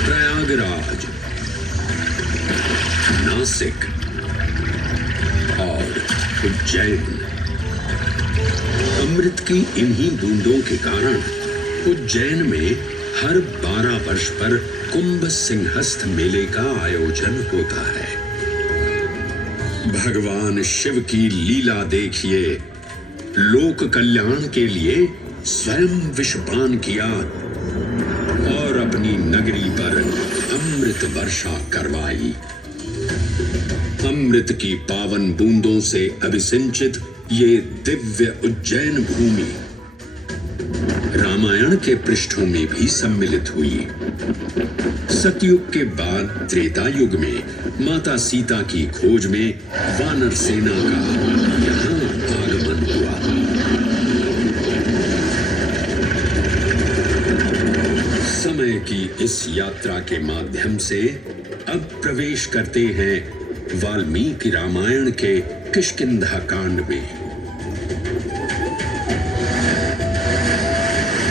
प्रयागराज, नासिक और उज्जैन। अमृत की इन्हीं बूंदों के कारण उज्जैन में हर 12 वर्ष पर कुंभ सिंहस्थ मेले का आयोजन होता है। भगवान शिव की लीला देखिए। लोक कल्याण के लिए स्वयं विषपान किया और अपनी नगरी पर अमृत वर्षा करवाई। अमृत की पावन बूंदों से अभिसिंचित ये दिव्य उज्जैन भूमि रामायण के पृष्ठों में भी सम्मिलित हुई। सतयुग के बाद त्रेता युग में माता सीता की खोज में वानर सेना का यहाँ आगमन हुआ। समय की इस यात्रा के माध्यम से अब प्रवेश करते हैं वाल्मीकि रामायण के किष्किंधा कांड में।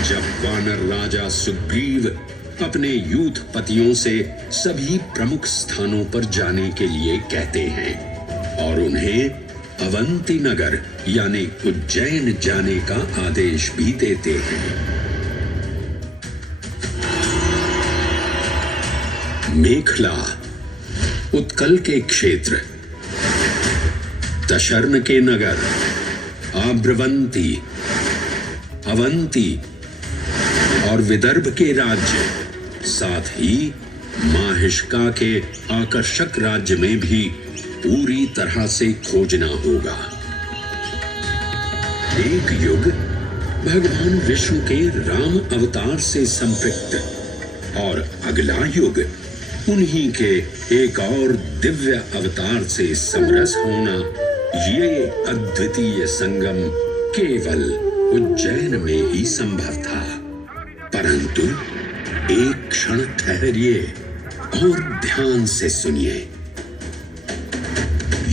जब वानर राजा सुग्रीव अपने यूथपतियों से सभी प्रमुख स्थानों पर जाने के लिए कहते हैं और उन्हें अवंती नगर यानी उज्जैन जाने का आदेश भी देते हैं। मेखला उत्कल के क्षेत्र, दशर्न के नगर, आब्रवंती, अवंती और विदर्भ के राज्य, साथ ही माहिष्का के आकर्षक राज्य में भी पूरी तरह से खोजना होगा। एक युग भगवान विष्णु के राम अवतार से संपृक्त और अगला युग उन्हीं के एक और दिव्य अवतार से समरस होना, ये अद्वितीय संगम केवल उज्जैन में ही संभव था। परंतु एक क्षण ठहरिए और ध्यान से सुनिए।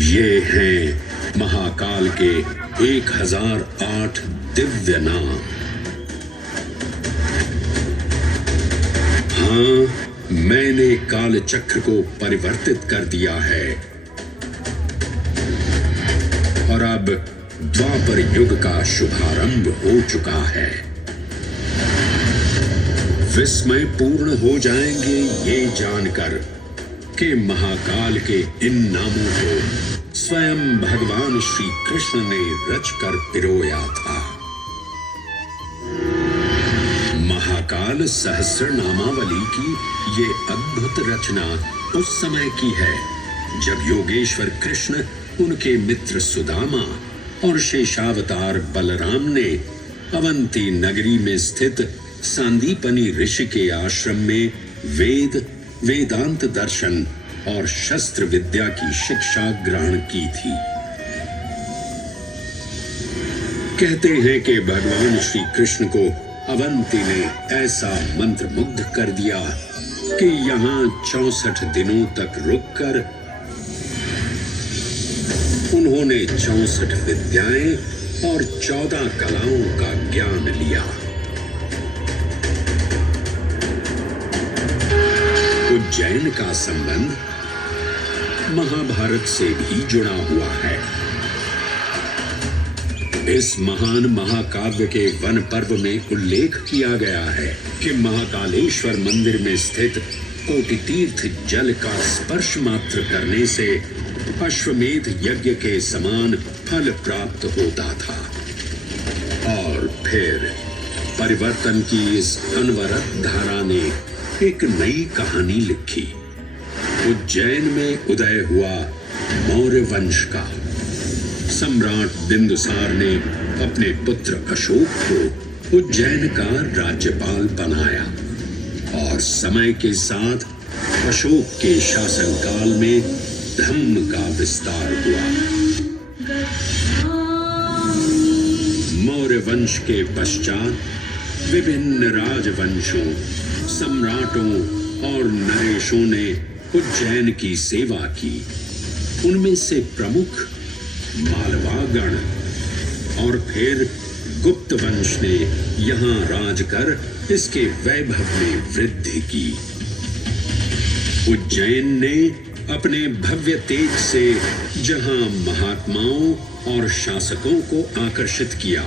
ये हैं महाकाल के 1008 दिव्य नाम। हाँ, मैंने काल चक्र को परिवर्तित कर दिया है और अब द्वापर युग का शुभारंभ हो चुका है। विस्मय पूर्ण हो जाएंगे ये जानकर कि महाकाल के इन नामों को स्वयं भगवान श्री कृष्ण ने रचकर पिरोया था। महाकाल सहस्र नामावली की ये अद्भुत रचना उस समय की है जब योगेश्वर कृष्ण, उनके मित्र सुदामा और शेषावतार बलराम ने अवंती नगरी में स्थित सांदीपनी ऋषि के आश्रम में वेदांत दर्शन और शस्त्र विद्या की शिक्षा ग्रहण की थी। कहते हैं कि भगवान श्री कृष्ण को अवंती ने ऐसा मंत्र मुग्ध कर दिया कि यहाँ 64 दिनों तक रुककर उन्होंने 64 विद्याएं और 14 कलाओं का ज्ञान लिया। उज्जैन का संबंध महाभारत से भी जुड़ा हुआ है। इस महान महाकाव्य के वन पर्व में उल्लेख किया गया है कि महाकालेश्वर मंदिर में स्थित कोटि तीर्थ जल का स्पर्श मात्र करने से अश्वमेध यज्ञ के समान फल प्राप्त होता था। और फिर परिवर्तन की इस अनवरत धारा ने एक नई कहानी लिखी। उज्जैन में उदय हुआ मौर्य वंश का। सम्राट बिंदुसार ने अपने पुत्र अशोक को उज्जैन का राज्यपाल बनाया और समय के साथ अशोक के शासनकाल में धम्म का विस्तार हुआ। सूर्यवंश के पश्चात विभिन्न राजवंशों, सम्राटों और नरेशों ने उज्जैन की सेवा की। उनमें से प्रमुख मालवागण और फिर गुप्त वंश ने यहाँ राज कर इसके वैभव में वृद्धि की। उज्जैन ने अपने भव्य तेज से जहां महात्माओं और शासकों को आकर्षित किया,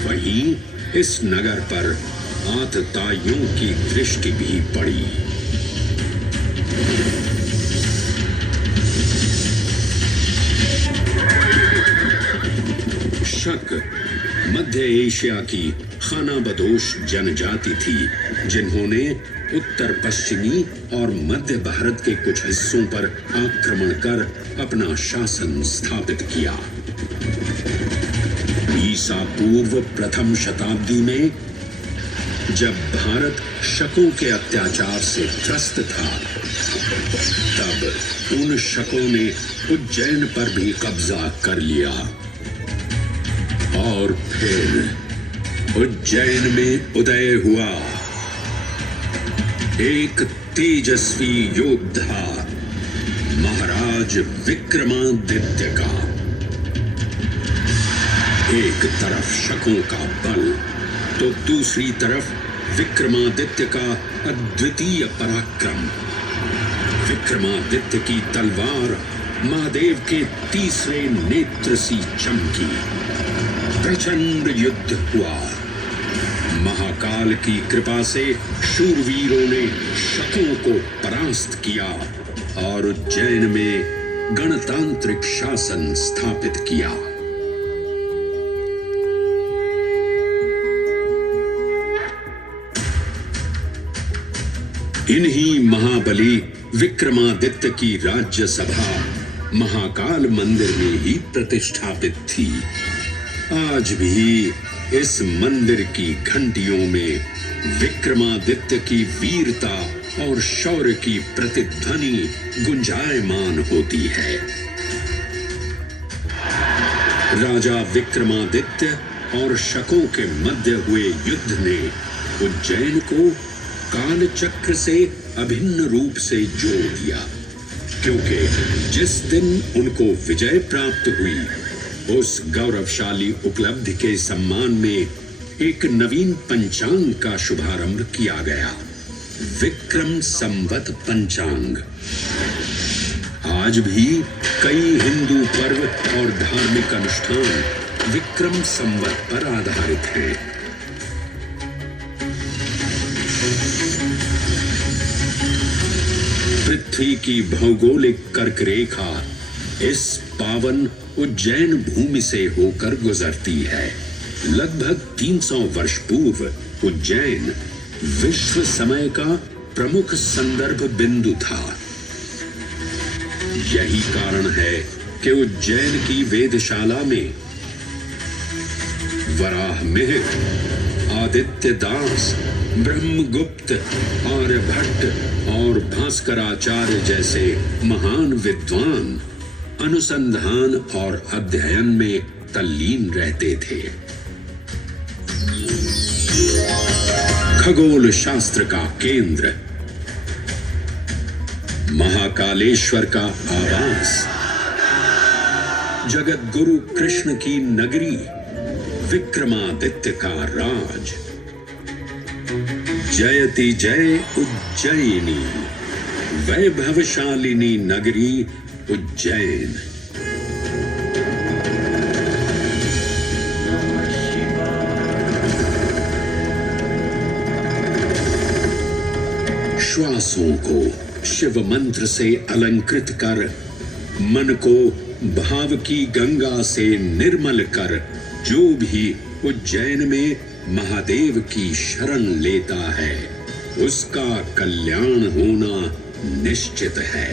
वहीं इस नगर पर आतताइयों की दृष्टि भी पड़ी। शक मध्य एशिया की खानाबदोश जनजाति थी, जिन्होंने उत्तर पश्चिमी और मध्य भारत के कुछ हिस्सों पर आक्रमण कर अपना शासन स्थापित किया। ईसा पूर्व प्रथम शताब्दी में जब भारत शकों के अत्याचार से त्रस्त था, तब उन शकों ने उज्जैन पर भी कब्जा कर लिया और फिर उज्जैन में उदय हुआ एक तेजस्वी योद्धा, महाराज विक्रमादित्य का। एक तरफ शकों का बल तो दूसरी तरफ विक्रमादित्य का अद्वितीय पराक्रम। विक्रमादित्य की तलवार महादेव के तीसरे नेत्र सी चमकी। प्रचंड युद्ध हुआ। महाकाल की कृपा से शूरवीरों ने शकों को परास्त किया और उज्जैन में गणतांत्रिक शासन स्थापित किया। इन्हीं महाबली विक्रमादित्य की राज्यसभा महाकाल मंदिर में ही प्रतिष्ठापित थी। आज भी इस मंदिर की घंटियों में विक्रमादित्य की वीरता और शौर्य की प्रतिध्वनि गुंजायमान होती है। राजा विक्रमादित्य और शकों के मध्य हुए युद्ध ने उज्जैन को काल चक्र से अभिन्न रूप से जोड़ दिया, क्योंकि जिस दिन उनको विजय प्राप्त हुई, उस गौरवशाली उपलब्धि के सम्मान में एक नवीन पंचांग का शुभारंभ किया गया, विक्रम संवत पंचांग। आज भी कई हिंदू पर्व और धार्मिक अनुष्ठान विक्रम संवत पर आधारित हैं। पृथ्वी की भौगोलिक कर्क रेखा इस पावन उज्जैन भूमि से होकर गुजरती है। लगभग 300 वर्ष पूर्व उज्जैन विश्व समय का प्रमुख संदर्भ बिंदु था। यही कारण है कि उज्जैन की वेदशाला में वराहमिहिर, आदित्य दास, ब्रह्मगुप्त, आर्यभट्ट और भास्कराचार्य जैसे महान विद्वान अनुसंधान और अध्ययन में तल्लीन रहते थे। खगोल शास्त्र का केंद्र, महाकालेश्वर का आवास, जगत गुरु कृष्ण की नगरी, विक्रमादित्य का राज। जयति जय उज्जैनी, वैभवशालिनी नगरी उज्जैन। श्वासों को शिव मंत्र से अलंकृत कर, मन को भाव की गंगा से निर्मल कर, जो भी उज्जैन में महादेव की शरण लेता है, उसका कल्याण होना निश्चित है।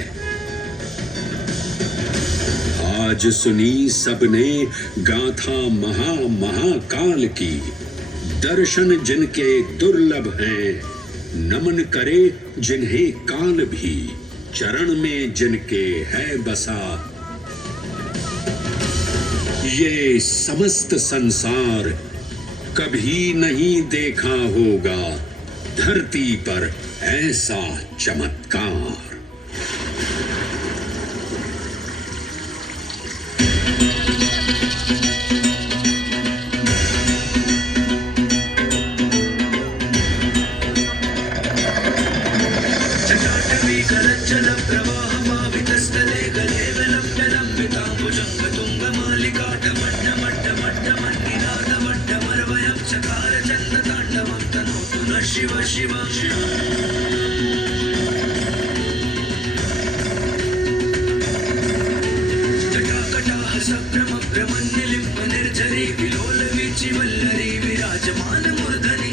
आज सुनी सबने गाथा महाकाल की, दर्शन जिनके दुर्लभ हैं, नमन करे जिन्हें काल भी, चरण में जिनके है बसा। ये समस्त संसार कभी नहीं देखा होगा धरती पर ऐसा चमत्कार। जल प्रवाहमावितस्थले गले विलम्बिताम्बुजङ्गतुङ्गमालिका डमड्डमड्डमड्डमन्निनादमड्डमर्वयं चकार चन्द्रताण्डवं तनोतु नः शिव शिव शिव। जटाकटाः सभ्रमभ्रमन्निलिम्ब निर्झरी विलोलवीचि वल्लरी विराजमान मूर्धनि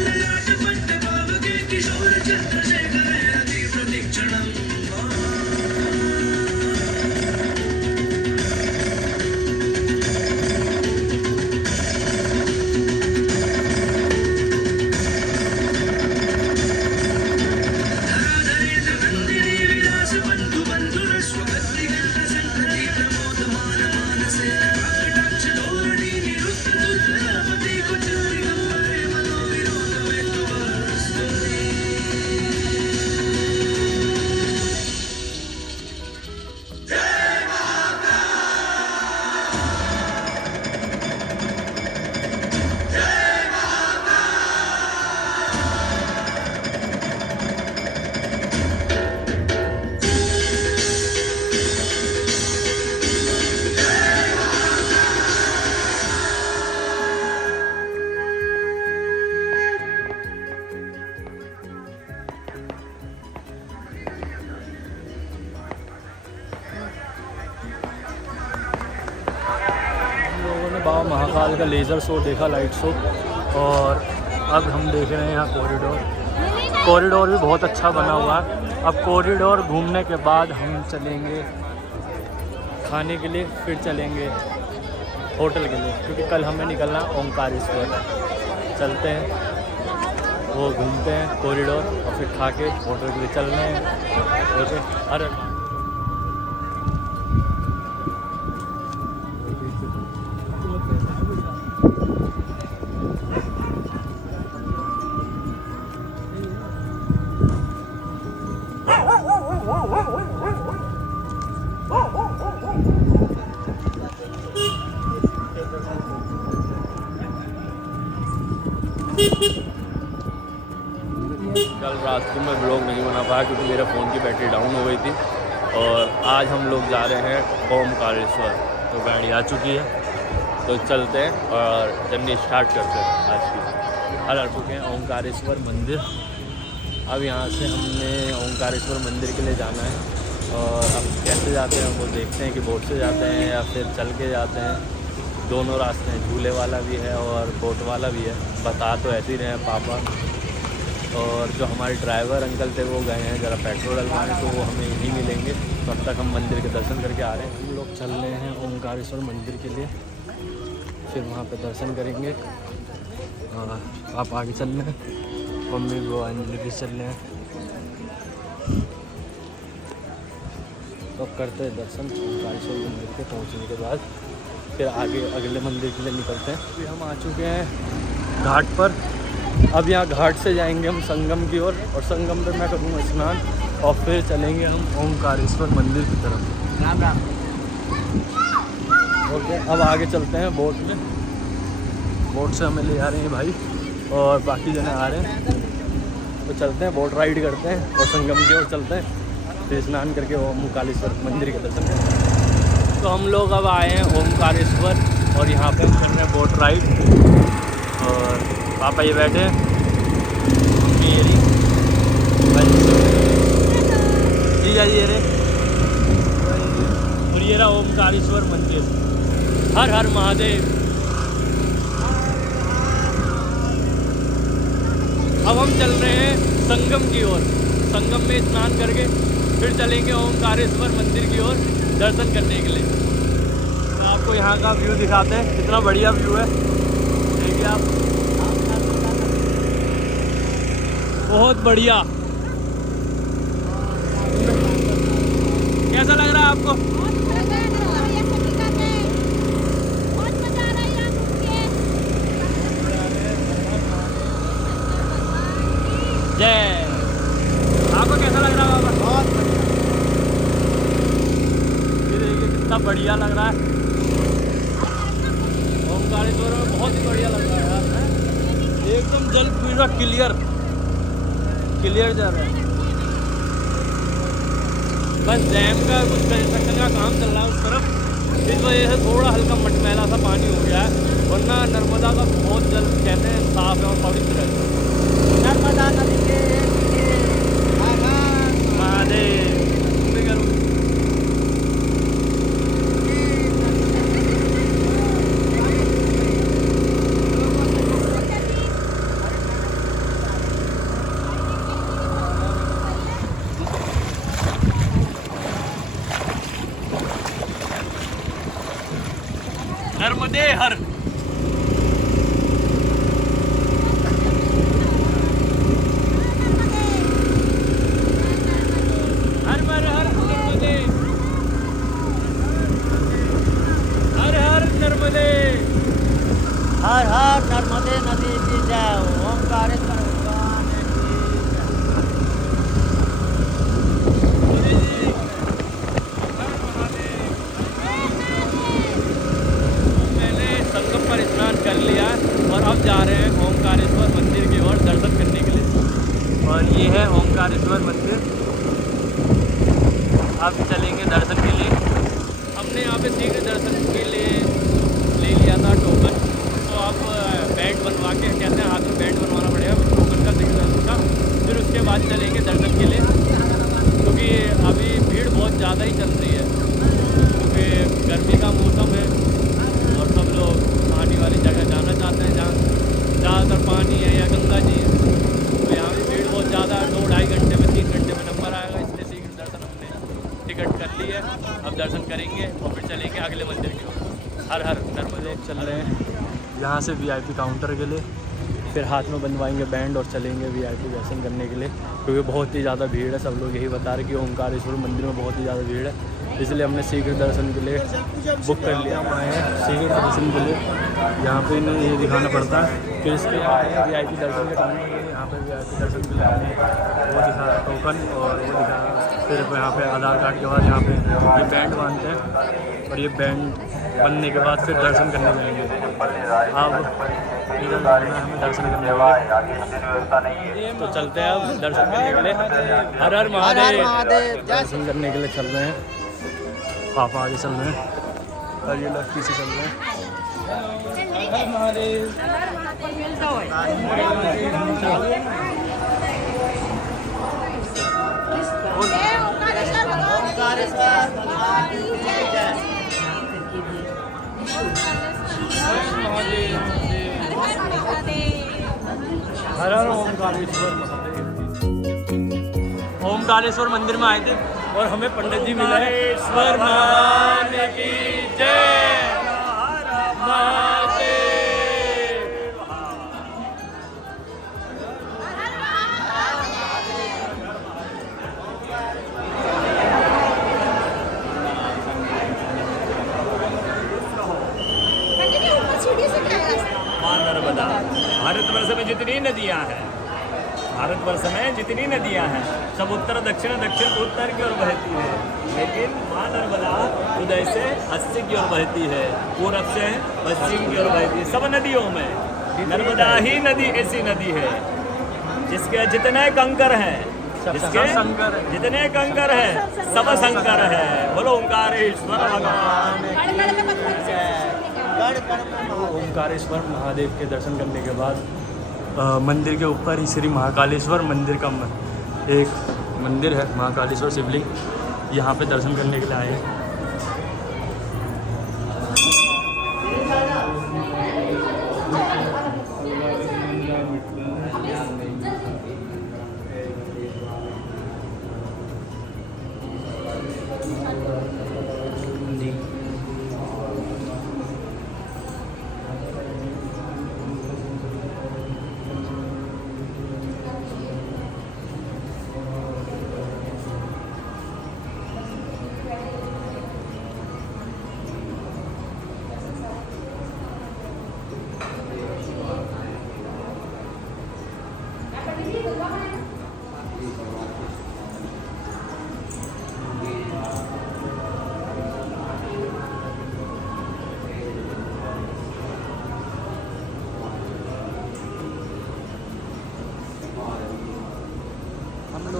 ललाटपट्टभावके किशोर चन्द्रशेखर अति प्रतीक्षणम्। बाबा महाकाल का लेज़र शो देखा, लाइट शो, और अब हम देख रहे हैं यहाँ कॉरिडोर भी बहुत अच्छा बना हुआ है। अब कॉरिडोर घूमने के बाद हम चलेंगे खाने के लिए, फिर चलेंगे होटल के लिए, क्योंकि कल हमें निकलना है ओंकारेश्वर। चलते हैं, वो घूमते हैं कॉरिडोर और फिर खा के होटल के लिए चल रहे हैं। ओके, अरे कल रात को मैं ब्लॉग नहीं बना पाया क्योंकि मेरे फ़ोन की बैटरी डाउन हो गई थी। और आज हम लोग जा रहे हैं ओमकारेश्वर, तो गाड़ी आ चुकी है, तो चलते हैं और जर्नी स्टार्ट करते हैं आज की। आ चुके हैं ओमकारेश्वर मंदिर। अब यहाँ से हमने ओमकारेश्वर मंदिर के लिए जाना है, और अब कैसे जाते हैं वो देखते हैं कि बोट से जाते हैं या फिर चल के जाते हैं। दोनों रास्ते हैं, झूले वाला भी है और बोट वाला भी है। बता तो ऐसे ही रहे हैं पापा, और जो हमारे ड्राइवर अंकल थे वो गए हैं ज़रा पेट्रोल डलवाने, तो वो हमें यहीं मिलेंगे। तब तक हम मंदिर के दर्शन करके आ रहे हैं। हम लोग चल रहे हैं ओमकारेश्वर मंदिर के लिए, फिर वहाँ पे दर्शन करेंगे। आप आगे चल रहे हैं, मम्मी वो अंजलि भी चल रहे हैं, तो करते हैं दर्शन ओमकारेश्वर मंदिर के पहुँचने के बाद। फिर आगे अगले मंदिर के लिए निकलते हैं। फिर हम आ चुके हैं घाट पर। अब यहाँ घाट से जाएंगे हम संगम की ओर, और संगम पे मैं करूँगा स्नान, और फिर चलेंगे हम ओमकारेश्वर मंदिर की तरफ। राम राम। ओके, अब आगे चलते हैं बोट में। बोट से हमें ले जा रहे हैं भाई, और बाकी जने आ रहे हैं, तो चलते हैं बोट राइड करते हैं और संगम की ओर चलते हैं, फिर स्नान करके ओमकारेश्वर मंदिर के दर्शन करते हैं। तो हम लोग अब आए हैं ओमकारेश्वर, और यहाँ पे हम कर रहे हैं बोट राइड। और पापा ये बैठे हैं, मेरी जी जाइए रे, और ये रहा ओमकारेश्वर मंदिर। हर हर महादेव। अब हम चल रहे हैं संगम की ओर। संगम में स्नान करके फिर चलेंगे ओमकारेश्वर मंदिर की ओर दर्शन करने के लिए। तो आपको यहाँ का व्यू दिखाते हैं, कितना बढ़िया व्यू है, देखिए आप, बहुत बढ़िया। कैसा लग रहा है आपको? जय। आपको कैसा लग रहा है बाबा? बहुत बढ़िया। ये देखिए कितना बढ़िया लग रहा है। ओमकारेश्वर में बहुत ही बढ़िया लग रहा है यार, एकदम जल पूरा क्लियर जा रहा है। बस डैम का कुछ कंस्ट्रक्शन का काम चल रहा है उस तरफ, इस वजह से थोड़ा हल्का मटमैला सा पानी हो गया है, वरना नर्मदा का बहुत जल कहते हैं साफ है और पवित्र है। नर्मदा नदी के महादेव नर्मदे हर। हर हर हर नर्मदे, हर हर नर्मदे, हर हर नर्मदे नदी की जय। ओमकारेश्वर भगवान की मैंने संगम पर स्नान कर लिया और अब जा रहे हैं ओमकारेश्वर मंदिर की ओर दर्शन करने के लिए। और ये है ओमकारेश्वर मंदिर, अब चलेंगे दर्शन के लिए। हमने यहाँ पे शीघ्र दर्शन के लिए ले लिया था टोकन, तो अब बैंड बनवा के कहते हैं हाथ में बैंड बनवाना पड़ेगा टोकन का, शीघ्र दर्शन का। फिर उसके बाद चलेंगे दर्शन के लिए, क्योंकि अभी भीड़ बहुत ज़्यादा ही चल रही है, क्योंकि गर्मी का मौसम है और सब लोग पानी वाली जगह जाना चाहते हैं जहाँ ज़्यादातर पानी है या गंगा जी है। तो यहाँ भी भीड़ बहुत ज़्यादा है, 2-2.5 घंटे में 3 घंटे में नंबर आएगा, इसलिए शीघ्र दर्शन हमने टिकट कर ली है। अब दर्शन करेंगे और फिर चलेंगे अगले मंदिर की ओर। हर हर नर्मदे। चल रहे हैं यहाँ से VIP काउंटर के लिए, फिर हाथ में बनवाएंगे बैंड और चलेंगे VIP दर्शन करने के लिए, क्योंकि बहुत ही ज़्यादा भीड़ है। सब लोग यही बता रहे कि ओमकारेश्वर मंदिर में बहुत ही ज़्यादा भीड़ है, इसलिए हमने शीघ्र दर्शन के लिए बुक कर लिया। हम आए हैं शीघ्र दर्शन के लिए, यहाँ पे इन्हें ये दिखाना पड़ता है। फिर इसके बाद VIP दर्शन के टाइम यहाँ पे VIP दर्शन के लिए हमने वो दिखाया टोकन और वो दिखाया, फिर यहाँ पे आधार कार्ड के बाद यहाँ पे ये बैंड बांधते हैं और ये बैंड बनने के बाद फिर दर्शन करने जाएंगे। अब इधर हमें दर्शन करने के लिए, तो चलते हैं अब दर्शन करने के लिए। हर हर महादेव। दर्शन करने के लिए चल रहे हैं, पापा आगे चल रहे हैं और ये लोग पीछे चल रहे हैं। हर महादेव। हर हर ओमकारेश्वर महादेव। ओमकारेश्वर मंदिर में आए थे और हमें पंडित जी मिले। ईश्वर मान की जय। नर्मदा। भारतवर्ष में जितनी नदियाँ हैं, भारतवर्ष में जितनी नदियाँ हैं सब उत्तर दक्षिण दक्षिण उत्तर की ओर बहती है, लेकिन माँ नर्मदा उदय से अस्सी की ओर बहती है, पूरब से पश्चिम की ओर बहती है। सब नदियों में नर्मदा ही नदी ऐसी नदी है जिसके जितने कंकर हैं, जिसके जितने कंकर हैं सब शंकर है। बोलो ओंकारेश्वर भगवान। ओमकारेश्वर महादेव के दर्शन करने के बाद मंदिर के ऊपर ही श्री महाकालेश्वर मंदिर का एक मंदिर है, महाकालेश्वर शिवलिंग, यहाँ पे दर्शन करने के लिए आए हैं।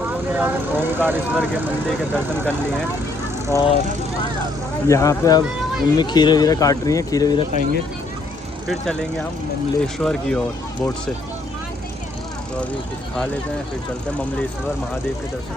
लोगों ने अब ओमकारेश्वर के मंदिर के दर्शन कर लिए हैं और यहाँ पे अब मम्मी खीरे वीरे काट रही हैं, खीरे वीरे खाएंगे, फिर चलेंगे हम ममलेश्वर की ओर बोट से। तो अभी कुछ खा लेते हैं, फिर चलते हैं ममलेश्वर महादेव के दर्शन।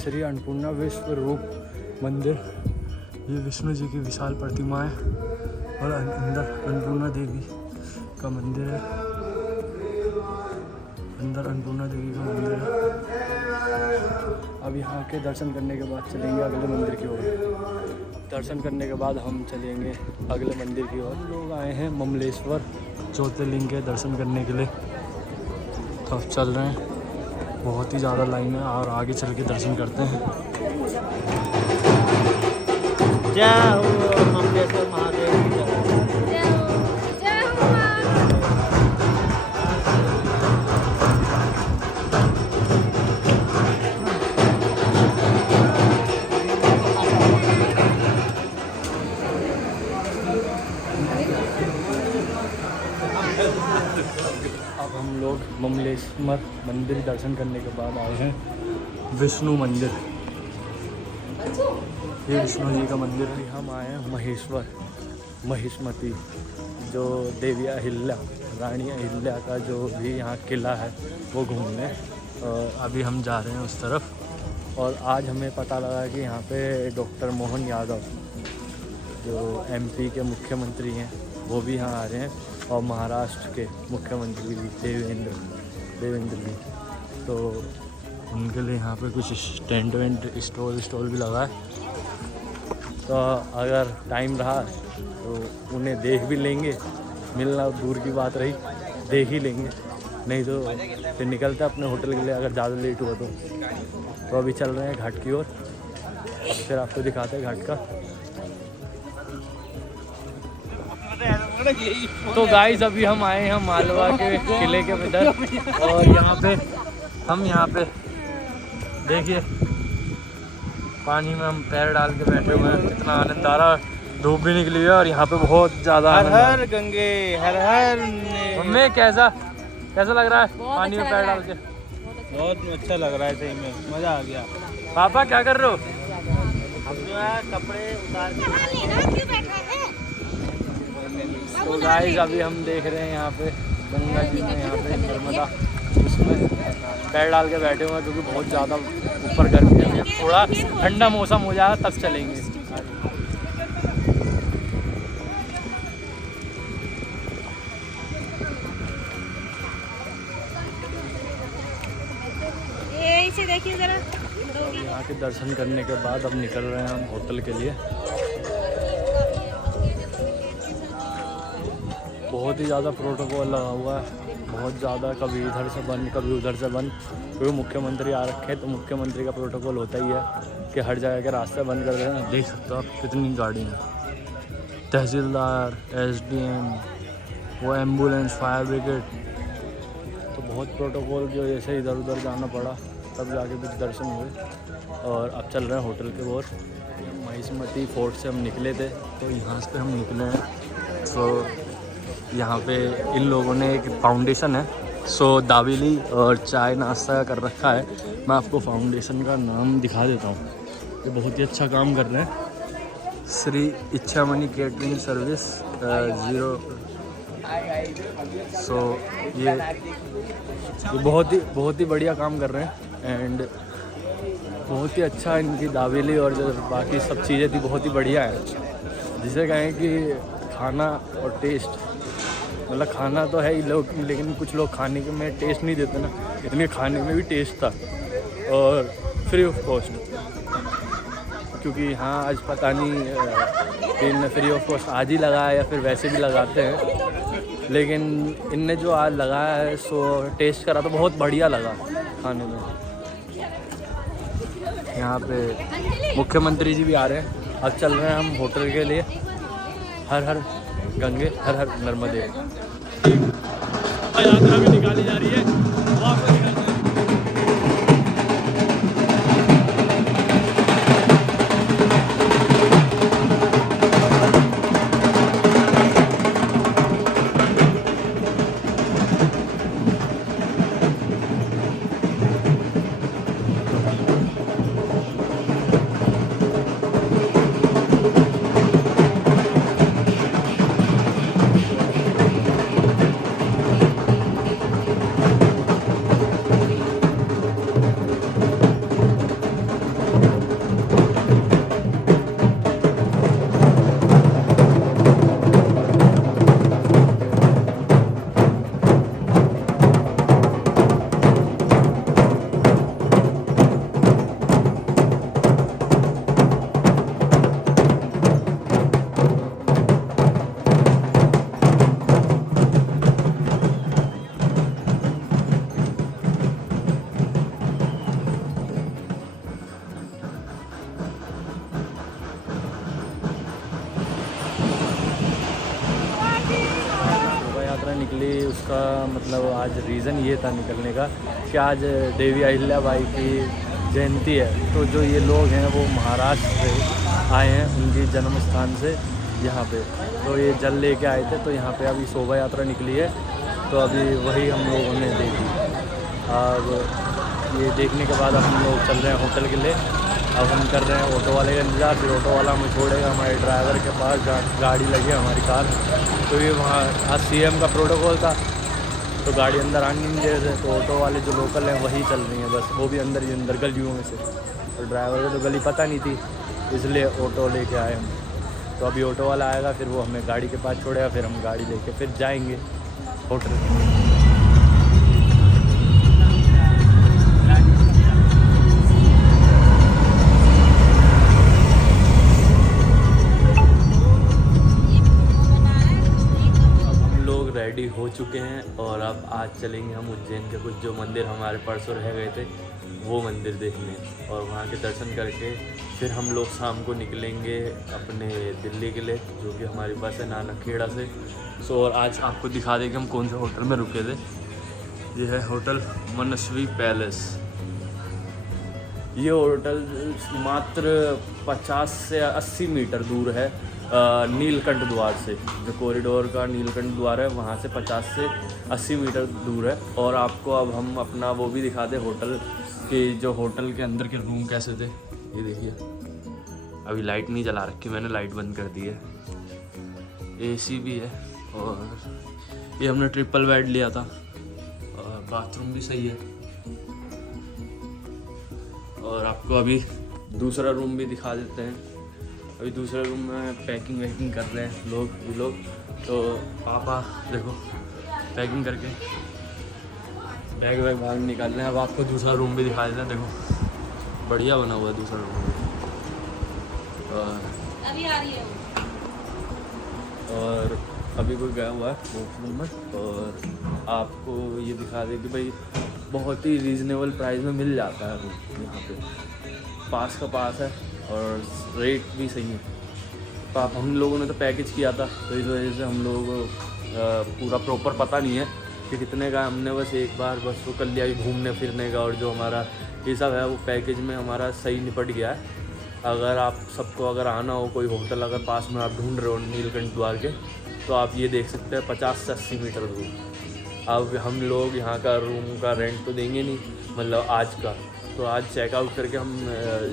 श्री अन्नपूर्णा विश्व रूप मंदिर, ये विष्णु जी की विशाल प्रतिमा है और अंदर अन्नपूर्णा देवी का मंदिर है, अंदर अन्नपूर्णा देवी का मंदिर है। अब यहाँ के दर्शन करने के बाद चलेंगे अगले मंदिर की ओर। दर्शन करने के बाद हम चलेंगे अगले मंदिर की ओर। लोग आए हैं ममलेश्वर ज्योतिर्लिंग के दर्शन करने के लिए, तो अब चल रहे हैं। बहुत ही ज़्यादा लाइन है और आगे चल के दर्शन करते हैं। जय हो ममलेश्वर महादेव की जय। अब हम लोग ममलेश्वर मंदिर दर्शन करने के बाद आए हैं विष्णु मंदिर। ये विष्णु जी का मंदिर है। हम आए हैं महेश्वर, महिष्मती, जो देवी अहिल्या, रानी अहिल्या का जो भी यहाँ किला है वो घूमने। और अभी हम जा रहे हैं उस तरफ। और आज हमें पता लगा कि यहाँ पे डॉक्टर मोहन यादव जो एमपी के मुख्यमंत्री हैं वो भी यहाँ आ रहे हैं, और महाराष्ट्र के मुख्यमंत्री देवेंद्र भी। तो उनके लिए यहाँ पे कुछ टेंट वेंट स्टॉल भी लगा है। तो अगर टाइम रहा तो उन्हें देख भी लेंगे, मिलना दूर की बात रही, देख ही लेंगे, नहीं तो फिर निकलते अपने होटल के लिए अगर ज़्यादा लेट हुआ तो अभी चल रहे हैं घाट की ओर। फिर आपको दिखाते हैं घाट का। तो गाइस अभी हम आए हैं मालवा के किले के इधर, और यहाँ पे देखिए पानी में हम पैर डाल के बैठे हुए हैं। कितना आनंद आ रहा है, धूप भी निकली है और यहाँ पे बहुत ज़्यादा हर हर गंगे हर हर। हमें कैसा लग रहा है पानी में पैर डाल के? बहुत अच्छा लग रहा है, सही में मज़ा आ गया। पापा क्या कर रहे हो? हम जो है कपड़े उतार के तो गाइस अभी हम देख रहे हैं यहाँ पे गंगा जी में, यहाँ पे नर्मदा, उसमें पैर डाल के बैठे हुए हैं क्योंकि बहुत ज़्यादा ऊपर गर्मी है। थोड़ा ठंडा मौसम हो जाएगा तब चलेंगे। इसे देखिए जरा। यहाँ के दर्शन करने के बाद अब निकल रहे हैं हम होटल के लिए। बहुत ही ज़्यादा प्रोटोकॉल लगा हुआ है, बहुत ज़्यादा, कभी इधर से बंद कभी उधर से बंद, क्योंकि मुख्यमंत्री आ रखे हैं तो मुख्यमंत्री का प्रोटोकॉल होता ही है कि हर जगह के रास्ते बंद कर देना। देख सकते हो आप कितनी गाड़ी हैं, तहसीलदार, एसडीएम, वो एम्बुलेंस, फायर ब्रिगेड, तो बहुत प्रोटोकॉल की वजह से इधर उधर जाना पड़ा, तब जाके कुछ दर्शन हुए। और अब चल रहे हैं होटल के ओर। महिष्मती फोर्ट से हम निकले थे, तो यहाँ से हम निकले हैं। तो यहाँ पे इन लोगों ने एक फाउंडेशन है, सो दावेली और चाय नाश्ता कर रखा है। मैं आपको फाउंडेशन का नाम दिखा देता हूँ, ये बहुत ही अच्छा काम कर रहे हैं। Shri Ichhamani catering service 0। So ये बहुत ही बढ़िया काम कर रहे हैं। एंड बहुत ही अच्छा इनकी दावेली और जो बाकी सब चीज़ें थी बहुत ही बढ़िया है। जिसे कहें कि खाना और टेस्ट, मतलब खाना तो है ही लोग, लेकिन कुछ लोग खाने के में टेस्ट नहीं देते ना, इतने खाने में भी टेस्ट था और फ्री ऑफ कॉस्ट। क्योंकि हाँ आज पता नहीं इन फ्री ऑफ कॉस्ट आज ही लगाया या फिर वैसे भी लगाते हैं, लेकिन इनने जो आज लगाया है सो टेस्ट करा तो बहुत बढ़िया लगा खाने में। यहाँ पे मुख्यमंत्री जी भी आ रहे हैं। अब चल रहे हैं हम होटल के लिए। हर हर गंगे हर हर नर्मदे। यात्रा भी निकाली जा रही है, आज रीज़न ये था निकलने का कि आज देवी अहिल्याबाई की जयंती है। तो जो ये लोग हैं वो महाराष्ट्र से आए हैं, उनकी जन्म स्थान से यहाँ पे। तो ये जल लेके आए थे, तो यहाँ पे अभी शोभा यात्रा निकली है, तो अभी वही हम लोगों ने देखी। अब ये देखने के बाद हम लोग चल रहे हैं होटल के लिए। अब हम कर रहे हैं ऑटो वाले का इंतज़ार, फिर ऑटो वाला हमें छोड़ेगा हमारे ड्राइवर के पास, गाड़ी लगी है हमारी कार। तो ये वहाँ आज CM का प्रोटोकॉल था, तो गाड़ी अंदर आने नहीं दे रहे थे, तो ऑटो वाले जो लोकल हैं वही चल रही हैं बस, वो भी अंदर ही अंदर गलियों में से। तो ड्राइवर को तो गली पता नहीं थी, इसलिए ऑटो लेके आए हम। तो अभी ऑटो वाला आएगा, फिर वो हमें गाड़ी के पास छोड़ेगा, फिर हम गाड़ी लेके फिर जाएंगे होटल। रेडी हो चुके हैं और अब आज चलेंगे हम उज्जैन के कुछ जो मंदिर हमारे परसों रह गए थे वो मंदिर देखने, और वहाँ के दर्शन करके फिर हम लोग शाम को निकलेंगे अपने दिल्ली के लिए, जो कि हमारी बस है नानकखेड़ा से। सो और आज आपको दिखा दें कि हम कौन से होटल में रुके थे। ये है होटल मनस्वी पैलेस। ये होटल मात्र 50 से 80 मीटर दूर है नीलकंठ द्वार से। जो कॉरिडोर का नीलकंठ द्वार है वहाँ से 50 से 80 मीटर दूर है। और आपको अब हम अपना वो भी दिखा दें होटल के, जो होटल के अंदर के रूम कैसे थे। ये देखिए, अभी लाइट नहीं जला रखी मैंने, लाइट बंद कर दी है। AC भी है, और ये हमने ट्रिपल बेड लिया था, और बाथरूम भी सही है। और आपको अभी दूसरा रूम भी दिखा देते हैं। अभी दूसरे रूम में पैकिंग वैकिंग कर रहे हैं लोग। तो पापा देखो पैकिंग करके बैग वैग बाहर निकाल रहे हैं। अब आपको दूसरा रूम भी दिखा देते हैं। देखो बढ़िया बना हुआ है दूसरा रूम भी। अभी आ रही है और अभी कोई गया हुआ है वॉशरूम में, और आपको ये दिखा दें कि भाई बहुत ही रीज़नेबल प्राइस में मिल जाता है रूम यहाँ पे। पास का पास है और रेट भी सही है। हम लोगों ने तो पैकेज किया था, तो इस वजह से हम लोगों को पूरा प्रॉपर पता नहीं है कि कितने का। हमने बस एक बार बस वो कर लिया घूमने फिरने का, और जो हमारा ये सब है वो पैकेज में हमारा सही निपट गया है। अगर आप सबको अगर आना हो, कोई होटल अगर पास में आप ढूंढ रहे हो नीलकंठ द्वार के, तो आप ये देख सकते हैं 50 से 80 मीटर दूर। अब हम लोग यहाँ का रूम का रेंट तो देंगे नहीं, मतलब आज का। तो आज चेकआउट करके हम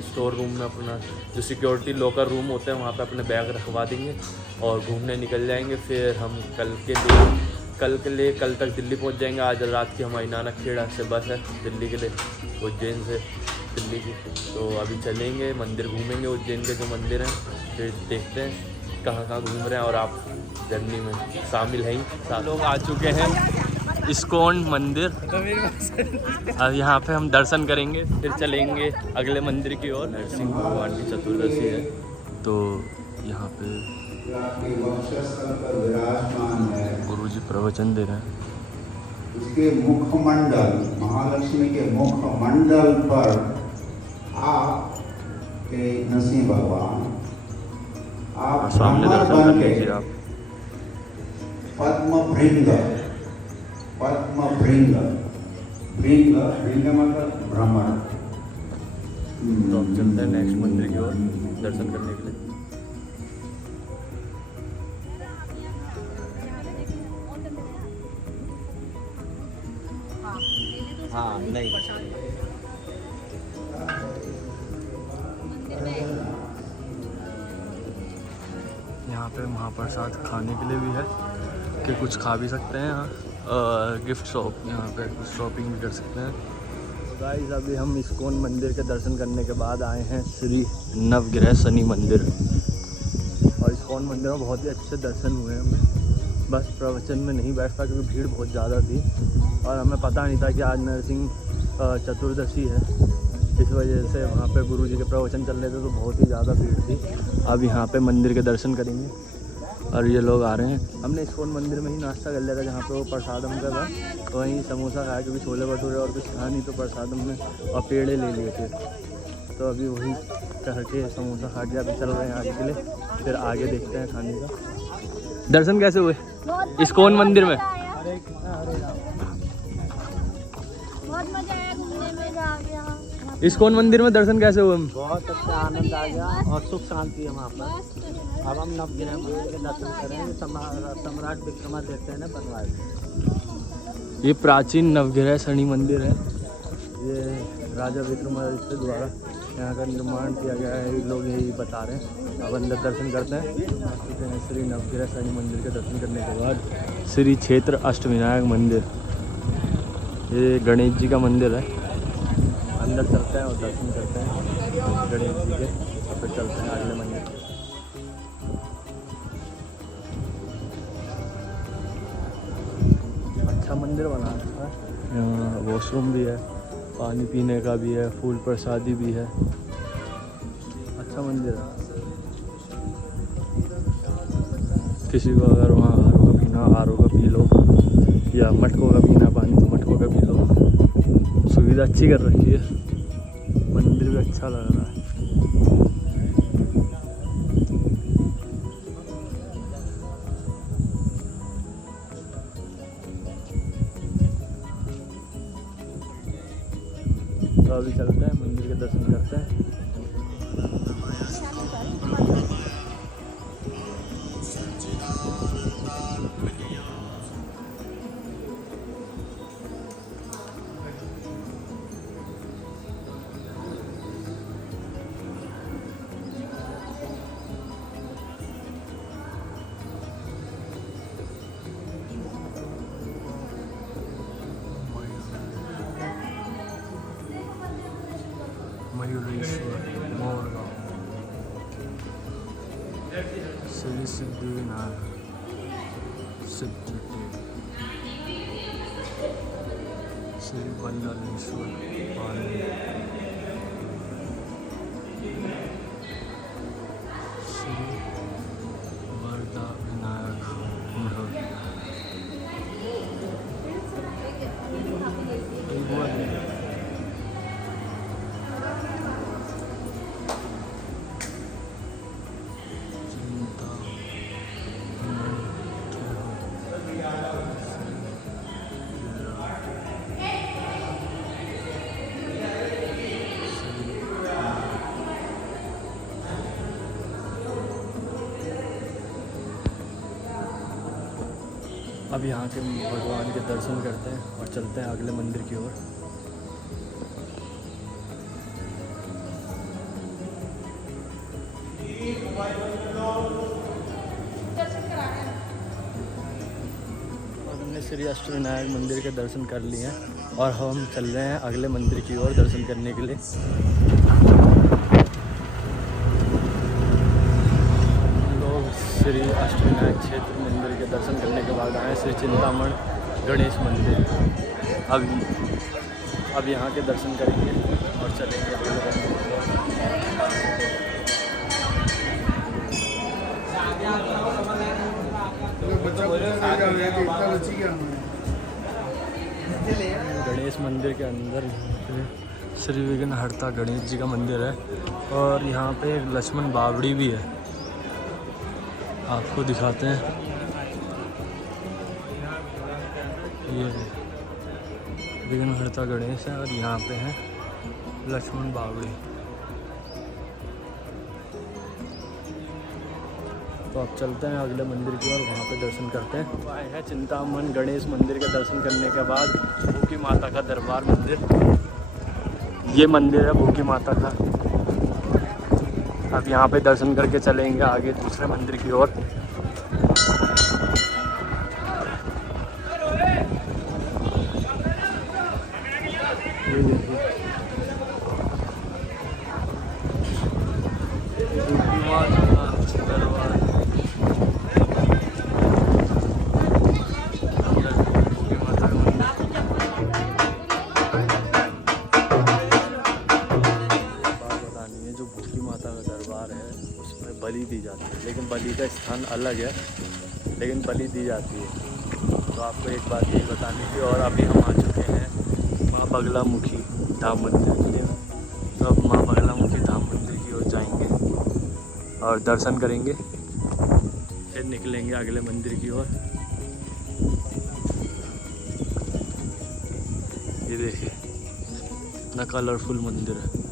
स्टोर रूम में अपना जो सिक्योरिटी लॉकर रूम होते हैं वहाँ पे अपने बैग रखवा देंगे और घूमने निकल जाएंगे। फिर हम कल तक दिल्ली पहुँच जाएंगे। आज रात की हमारी नानकखेड़ा से बस है दिल्ली के लिए, उज्जैन से दिल्ली की। तो अभी चलेंगे, मंदिर घूमेंगे, उज्जैन के जो मंदिर हैं, फिर देखते हैं कहाँ घूम रहे हैं। और आप जर्नी में शामिल हैं। 7 लोग आ चुके हैं इस्कॉन मंदिर। अब यहाँ पे हम दर्शन करेंगे, फिर चलेंगे अगले मंदिर की ओर। नरसिंह भगवान की चतुर्दशी है, तो यहाँ पे गुरुजी प्रवचन दे रहे हैं। उसके मुखमंडल, महालक्ष्मी के मुखमंडल पर आप के नरसिंह भगवान, आप सामने दर्शन कर लीजिए आप। पद्म भृंग मतलब भ्रमण। तो हम चलते हैं नेक्स्ट मंदिर की ओर दर्शन करने के लिए। हाँ नहीं यहाँ पे महाप्रसाद खाने के लिए भी है कि कुछ खा भी सकते हैं यहाँ। गिफ्ट शॉप, यहाँ पे कुछ शॉपिंग भी कर सकते हैं। गाइस अभी हम इस्कॉन मंदिर के दर्शन करने के बाद आए हैं श्री नवग्रह शनि मंदिर, और इस्कॉन मंदिर में बहुत ही अच्छे दर्शन हुए हैं हमें। बस प्रवचन में नहीं बैठ पाया क्योंकि भीड़ बहुत ज़्यादा थी, और हमें पता नहीं था कि आज नरसिंह चतुर्दशी है, इस वजह से वहाँ पे गुरुजी के प्रवचन चल रहे थे, तो बहुत ही ज़्यादा भीड़ थी। अब यहाँ पे मंदिर के दर्शन करेंगे, और ये लोग आ रहे हैं। हमने इस्कॉन मंदिर में ही नाश्ता कर लिया था, जहाँ पे वो प्रसाद हमका था, तो वहीं समोसा खाया क्योंकि छोले भटूरे और कुछ खा नहीं, तो प्रसाद हमने और पेड़े ले लिए थे। तो अभी वही करके समोसा खा के अभी चल रहे हैं आगे के लिए, फिर आगे देखते हैं खाने का। दर्शन कैसे हुए इस्कॉन मंदिर में? बहुत मजा आया घूमने में। इस्कॉन मंदिर में दर्शन कैसे हुए? बहुत अच्छा आनंद आ गया और सुख शांति है वहाँ पर। अब हम नवग्रह मंदिर के दर्शन करेंगे। सम्राट विक्रमादित्य ने बनवाए। ये प्राचीन नवग्रह शनि मंदिर है। ये राजा विक्रमादित्य द्वारा यहाँ का निर्माण किया गया है, लोग यही बता रहे हैं। अब अंदर दर्शन करते हैं। श्री नवग्रह शनि मंदिर के दर्शन करने के बाद श्री क्षेत्र अष्टविनायक मंदिर, ये गणेश जी का मंदिर है। अंदर चलते हैं और दर्शन करते हैं गणेश जी के, और फिर चलते हैं अगले मंदिर के। अच्छा मंदिर बना है। यहाँ वॉशरूम भी है, पानी पीने का भी है, फूल प्रसादी भी है। अच्छा मंदिर है। किसी को अगर वहाँ आर ओ का पीना, आर ओ का पी लो, या मटकों का पीना पानी तो मटकों का पी लो। सुविधा अच्छी कर रखी है। मंदिर भी अच्छा लग रहा है। तो अभी चलते हैं मंदिर के दर्शन करते हैं। मयूरेश्वर मोरगांव, श्री सिद्धिविनायक सिद्धि, श्री बल्लालेश्वर पानी, श्री वरदा विनायक महल। अब यहाँ के भगवान के दर्शन करते हैं और चलते हैं अगले मंदिर की ओर। हमने श्री अष्टविनायक मंदिर के दर्शन कर लिए हैं और हम चल रहे हैं अगले मंदिर की ओर दर्शन करने के लिए। श्री अष्टविनायक क्षेत्र मंदिर के दर्शन करने के बाद आए श्री चिंतामण गणेश मंदिर। अब यहाँ के दर्शन करेंगे और चलेंगे अगले मंदिर। गणेश मंदिर के अंदर श्री विघ्नहर्ता गणेश जी का मंदिर है और यहाँ पे एक लक्ष्मण बावड़ी भी है, आपको दिखाते हैं। ये विघ्नहर्ता गणेश है और यहाँ पे है लक्ष्मण बावड़ी। तो अब चलते हैं अगले मंदिर की ओर, वहाँ पे दर्शन करते हैं। तो आए हैं चिंतामण गणेश मंदिर के दर्शन करने के बाद भूखी माता का दरबार मंदिर। ये मंदिर है भूखी माता का। अब यहाँ पे दर्शन करके चलेंगे आगे दूसरे मंदिर की ओर। बलि दी जाती है, लेकिन बलि का स्थान अलग है, लेकिन बलि दी जाती है। तो आपको एक बात ये बतानी थी। और अभी हम आ चुके हैं माँ बगलामुखी धाम मंदिर के लिए। तो अब माँ बगलामुखी धाम मंदिर की ओर जाएंगे और दर्शन करेंगे, फिर निकलेंगे अगले मंदिर की ओर। ये देखिए कितना कलरफुल मंदिर है।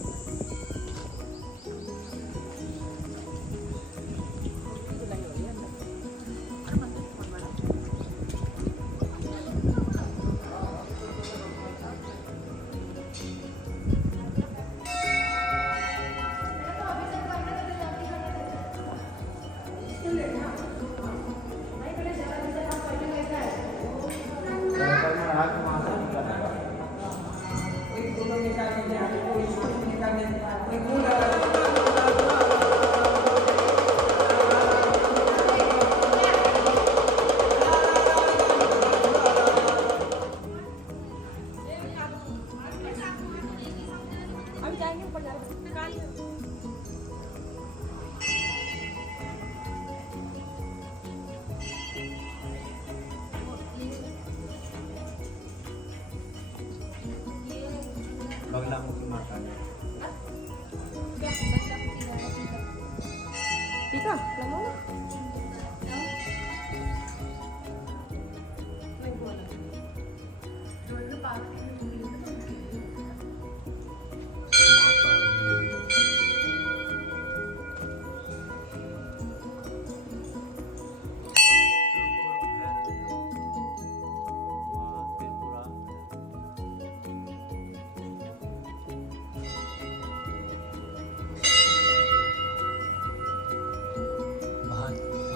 अभी जाएंगे ऊपर जा रहे बगलामुखी माता ठीक है लगाओ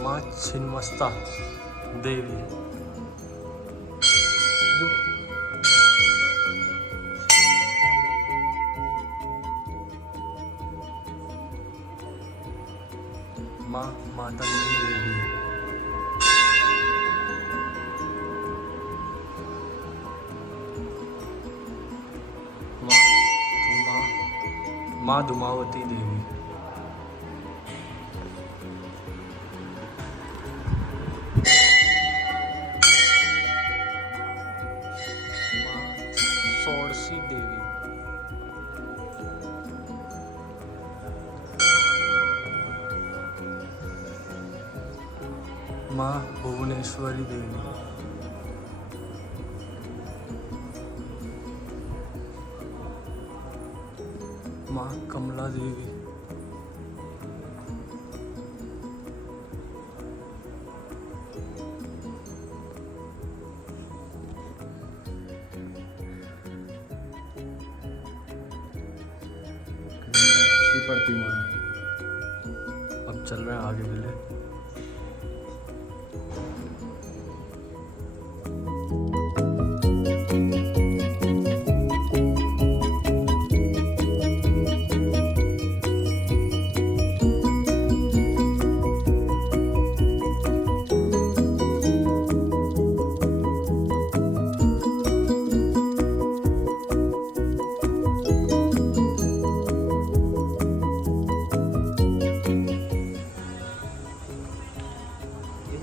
माँ छिन्नमस्ता देवी माँ माता देवी है। माँ धुमावती देवी, षोडशी देवी, माँ भुवनेश्वरी देवी, माँ कमला देवी, अच्छी प्रतिमा है। अब चल रहे हैं आगे के लिए।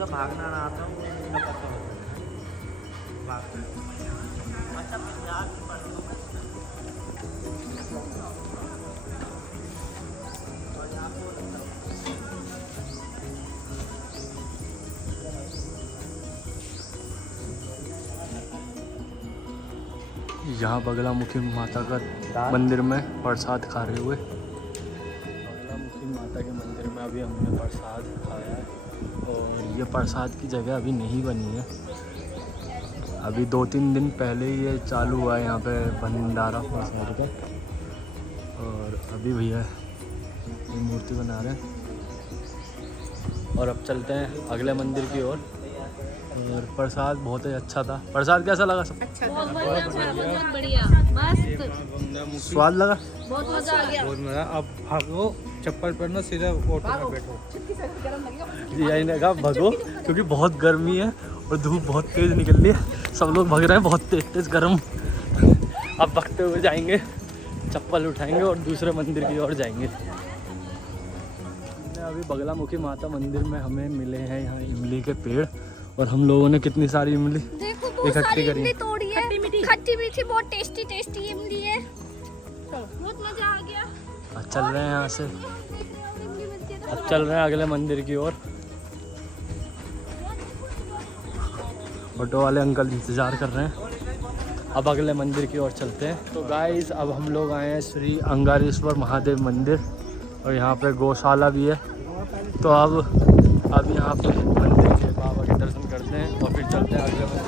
भागना ना आता हूँ यहाँ बगलामुखी माता का मंदिर में प्रसाद खा रहे हुए। बगलामुखी माता के मंदिर में अभी हमने प्रसाद खाया है और ये प्रसाद की जगह अभी नहीं बनी है। अभी 2-3 दिन पहले ही ये चालू हुआ है यहाँ पे भंडारा प्रसाद का। और अभी भैया ये मूर्ति बना रहे हैं और अब चलते हैं अगले मंदिर की ओर। और प्रसाद बहुत ही अच्छा था। प्रसाद कैसा लगा सब? अच्छा था, बहुत बढ़िया, मस्त, स्वाद लगा, बहुत मजा आ गया। बहुत मजा। अब भागो, चप्पल पहनो, सीधा ऑटो में बैठो। यही ने कहा भगो क्योंकि बहुत गर्मी है और धूप बहुत तेज निकल रही है। सब लोग भग रहे हैं, बहुत तेज गर्म। अब भगते हुए जाएंगे, चप्पल उठाएंगे और दूसरे मंदिर की ओर जाएंगे। अभी बगलामुखी माता मंदिर में हमें मिले हैं यहाँ इमली के पेड़ और हम लोगों ने कितनी सारी इमली इकट्ठी करी है। तोड़ी है, खट्टी मीठी, बहुत टेस्टी इमली है। बहुत मजा आ गया। अब चल रहे हैं यहाँ से, अब चल रहे हैं अगले मंदिर की ओर। ऑटो वाले अंकल इंतजार कर रहे हैं अब अगले मंदिर की ओर चलते हैं। तो गाइस अब हम लोग आए हैं श्री अंगारेश्वर महादेव मंदिर और यहाँ पे गौशाला भी है। तो अब यहाँ पे मंदिर के बाबा के दर्शन करते हैं और फिर चलते हैं अगले मंदिर।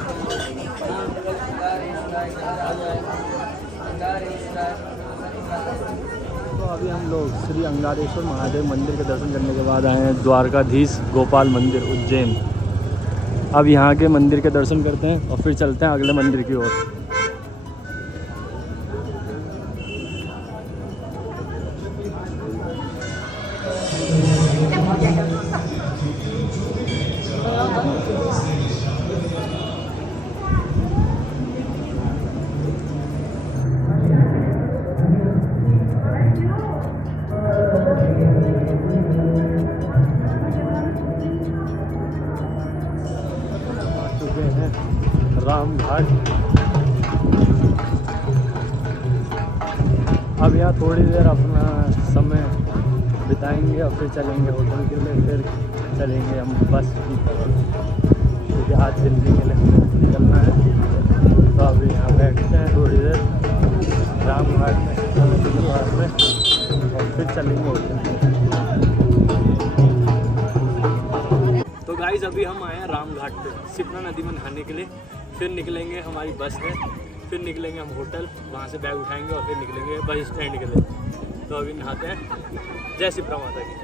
तो अभी हम लोग श्री अंगारेश्वर महादेव मंदिर के दर्शन करने के बाद आए हैं द्वारकाधीश गोपाल मंदिर उज्जैन। अब यहाँ के मंदिर के दर्शन करते हैं और फिर चलते हैं अगले मंदिर की ओर। राम घाट। अब यहाँ थोड़ी देर अपना समय बिताएंगे और फिर चलेंगे होटल के लिए। फिर चलेंगे हम बस की तरफ क्योंकि आज दिल्ली के लिए हमें निकलना है। तो अभी यहाँ बैठते हैं थोड़ी देर राम घाट में नदी के पास में और फिर चलेंगे होटल के लिए। तो गाइस अभी हम आए हैं राम घाट पे सिपना नदी में नहाने के लिए। फिर निकलेंगे, हमारी बस है, फिर निकलेंगे हम होटल, वहाँ से बैग उठाएंगे और फिर निकलेंगे बस स्टैंड के लिए। तो अभी नहाते हैं। जय सिपरा माता की।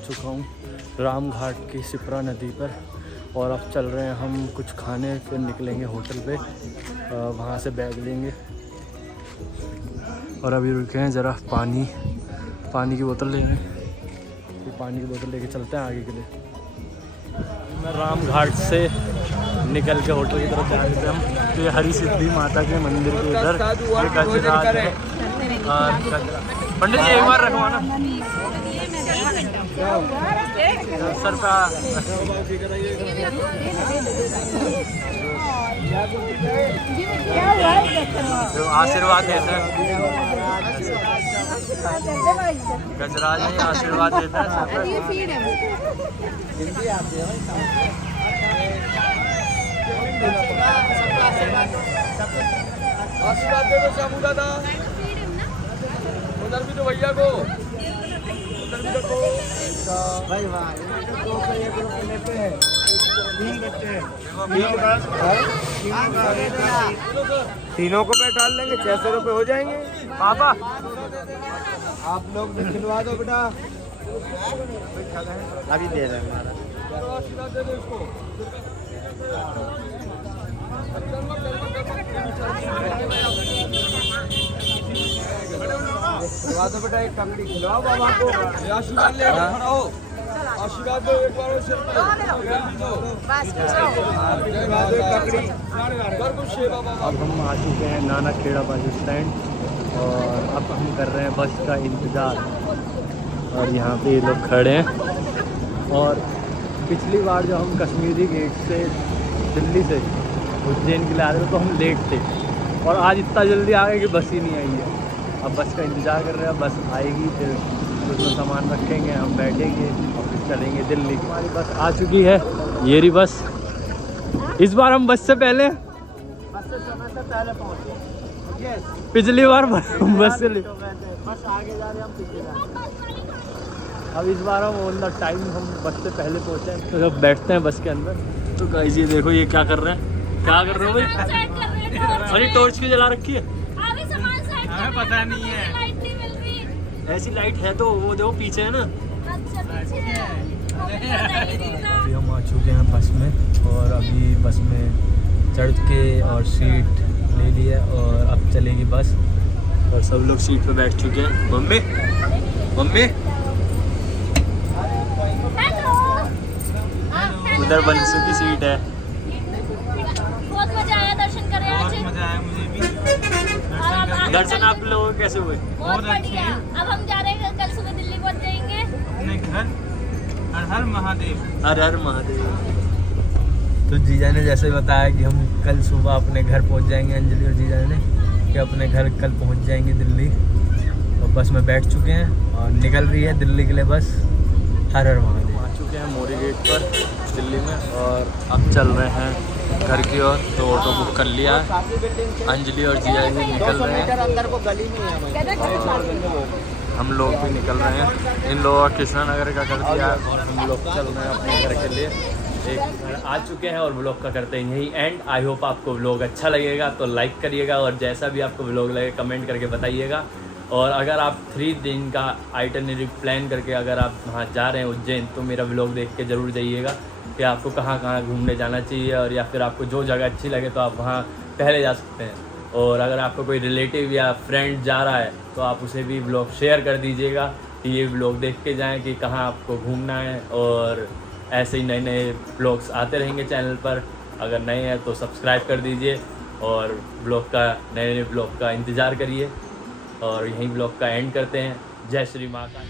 चुका हूँ राम घाट की सिपरा नदी पर और अब चल रहे हैं हम कुछ खाने। फिर निकलेंगे होटल पे, वहाँ से बैग लेंगे और अभी रुके हैं ज़रा पानी की बोतल लेंगे। फिर पानी की बोतल लेके चलते हैं आगे के लिए। मैं राम घाट से निकल के होटल की तरफ जा रहे थे हम। तो ये हरी सिद्धि माता के मंदिर के इधर गजराज है। पंडित जी एक बार रखवाना सर पे। आशीर्वाद देते हैं गजराज है, आशीर्वाद देता है सर पे। आशीर्वाद दे दो श्यामू दादा, उधर भी तो भैया को, उधर भी तो भाई भाई तो एक रुपये लेते हैं, 3 बच्चे हैं, तीनों को बैठा लेंगे, 600 रुपये हो जाएंगे। पापा आप लोग भी खिलवा दो बेटा, अभी दे रहे हैं हमारा। आशीर्वाद दे दो इसको। खिलवा दो बेटा, एक टकरी खिलाओ बाबा को, आशीर्वाद ले खड़ाओ, आशीर्वाद दो एक बार सिर पे अब हम आ चुके हैं नाना खेड़ा बस स्टैंड और अब हम कर रहे हैं बस का इंतज़ार। और यहाँ पे ये लोग खड़े हैं। और पिछली बार जब हम कश्मीरी गेट से दिल्ली से उज्जैन के लिए आ रहे थे तो हम लेट थे और आज इतना जल्दी आ गए कि बस ही नहीं आई है। अब बस का इंतज़ार कर रहे हैं, बस आएगी फिर उसमें सामान रखेंगे, हम बैठेंगे और फिर चलेंगे दिल्ली। हमारी बस आ चुकी है, ये रही बस। इस बार हम बस से पहले समय से पहले पहुँचे। पिछली बार बस से बस आगे जा रहे हम पिछली बार। अब इस बार हम ऑन द टाइम हम बस से पहले पहुँचे तो जब बैठते हैं बस के अंदर। तो गाइस ये देखो ये क्या कर रहे हैं, क्या कर रहे हो भाई? अरे टॉर्च क्यों जला रखी है? हमें पता नहीं है, ऐसी लाइट है तो वो देखो पीछे है ना। अभी हम आ चुके हैं बस में और अभी बस में चढ़ के और सीट ले ली है और अब चलेगी बस और सब लोग सीट पे बैठ चुके हैं। मम्मी मम्मी उधर बंसू की सीट है। बहुत मजा आया दर्शन करने, बहुत मजा आया मुझे भी। दर्शन आप लोगों के कैसे हुए? बहुत बढ़िया। अब हम जा रहे हैं, कल सुबह दिल्ली पहुंच जाएंगे अपने घर। हर हर महादेव। हर हर महादेव। तो जीजा ने जैसे बताया कि हम कल सुबह अपने घर पहुंच जाएंगे, अंजलि और जीजा ने कि अपने घर कल पहुंच जाएंगे दिल्ली। और बस में बैठ चुके हैं और निकल रही है दिल्ली के लिए बस। हर हर महादेव। आ चुके हैं मोरी गेट पर दिल्ली में और अब चल रहे हैं घर की ओर। तो ऑटो बुक कर लिया है। अंजलि और जीजा जी निकल रहे हैं, अंदर को गली नहीं है। हम लोग भी निकल रहे हैं। इन लोगों का कृष्णा नगर का कर दिया और हम लोग चल रहे हैं अपने घर के लिए। एक घर आ चुके हैं और व्लॉग का करते हैं यही एंड। आई होप आपको व्लॉग अच्छा लगेगा तो लाइक करिएगा और जैसा भी आपको व्लॉग लगे कमेंट करके बताइएगा। और अगर आप 3 दिन का आइटनरी प्लान करके अगर आप वहाँ जा रहे हैं उज्जैन तो मेरा व्लॉग देख के ज़रूर जाइएगा कि आपको कहाँ कहाँ घूमने जाना चाहिए। और या फिर आपको जो जगह अच्छी लगे तो आप वहाँ पहले जा सकते हैं। और अगर आपको कोई रिलेटिव या फ्रेंड जा रहा है तो आप उसे भी व्लॉग शेयर कर दीजिएगा कि ये व्लॉग देख के जाएं कि कहाँ आपको घूमना है। और ऐसे ही नए नए व्लॉग्स आते रहेंगे चैनल पर। अगर नए हैं तो सब्सक्राइब कर दीजिए और नए व्लॉग का इंतज़ार करिए। और यहीं व्लॉग का एंड करते हैं। जय श्री महाकाल।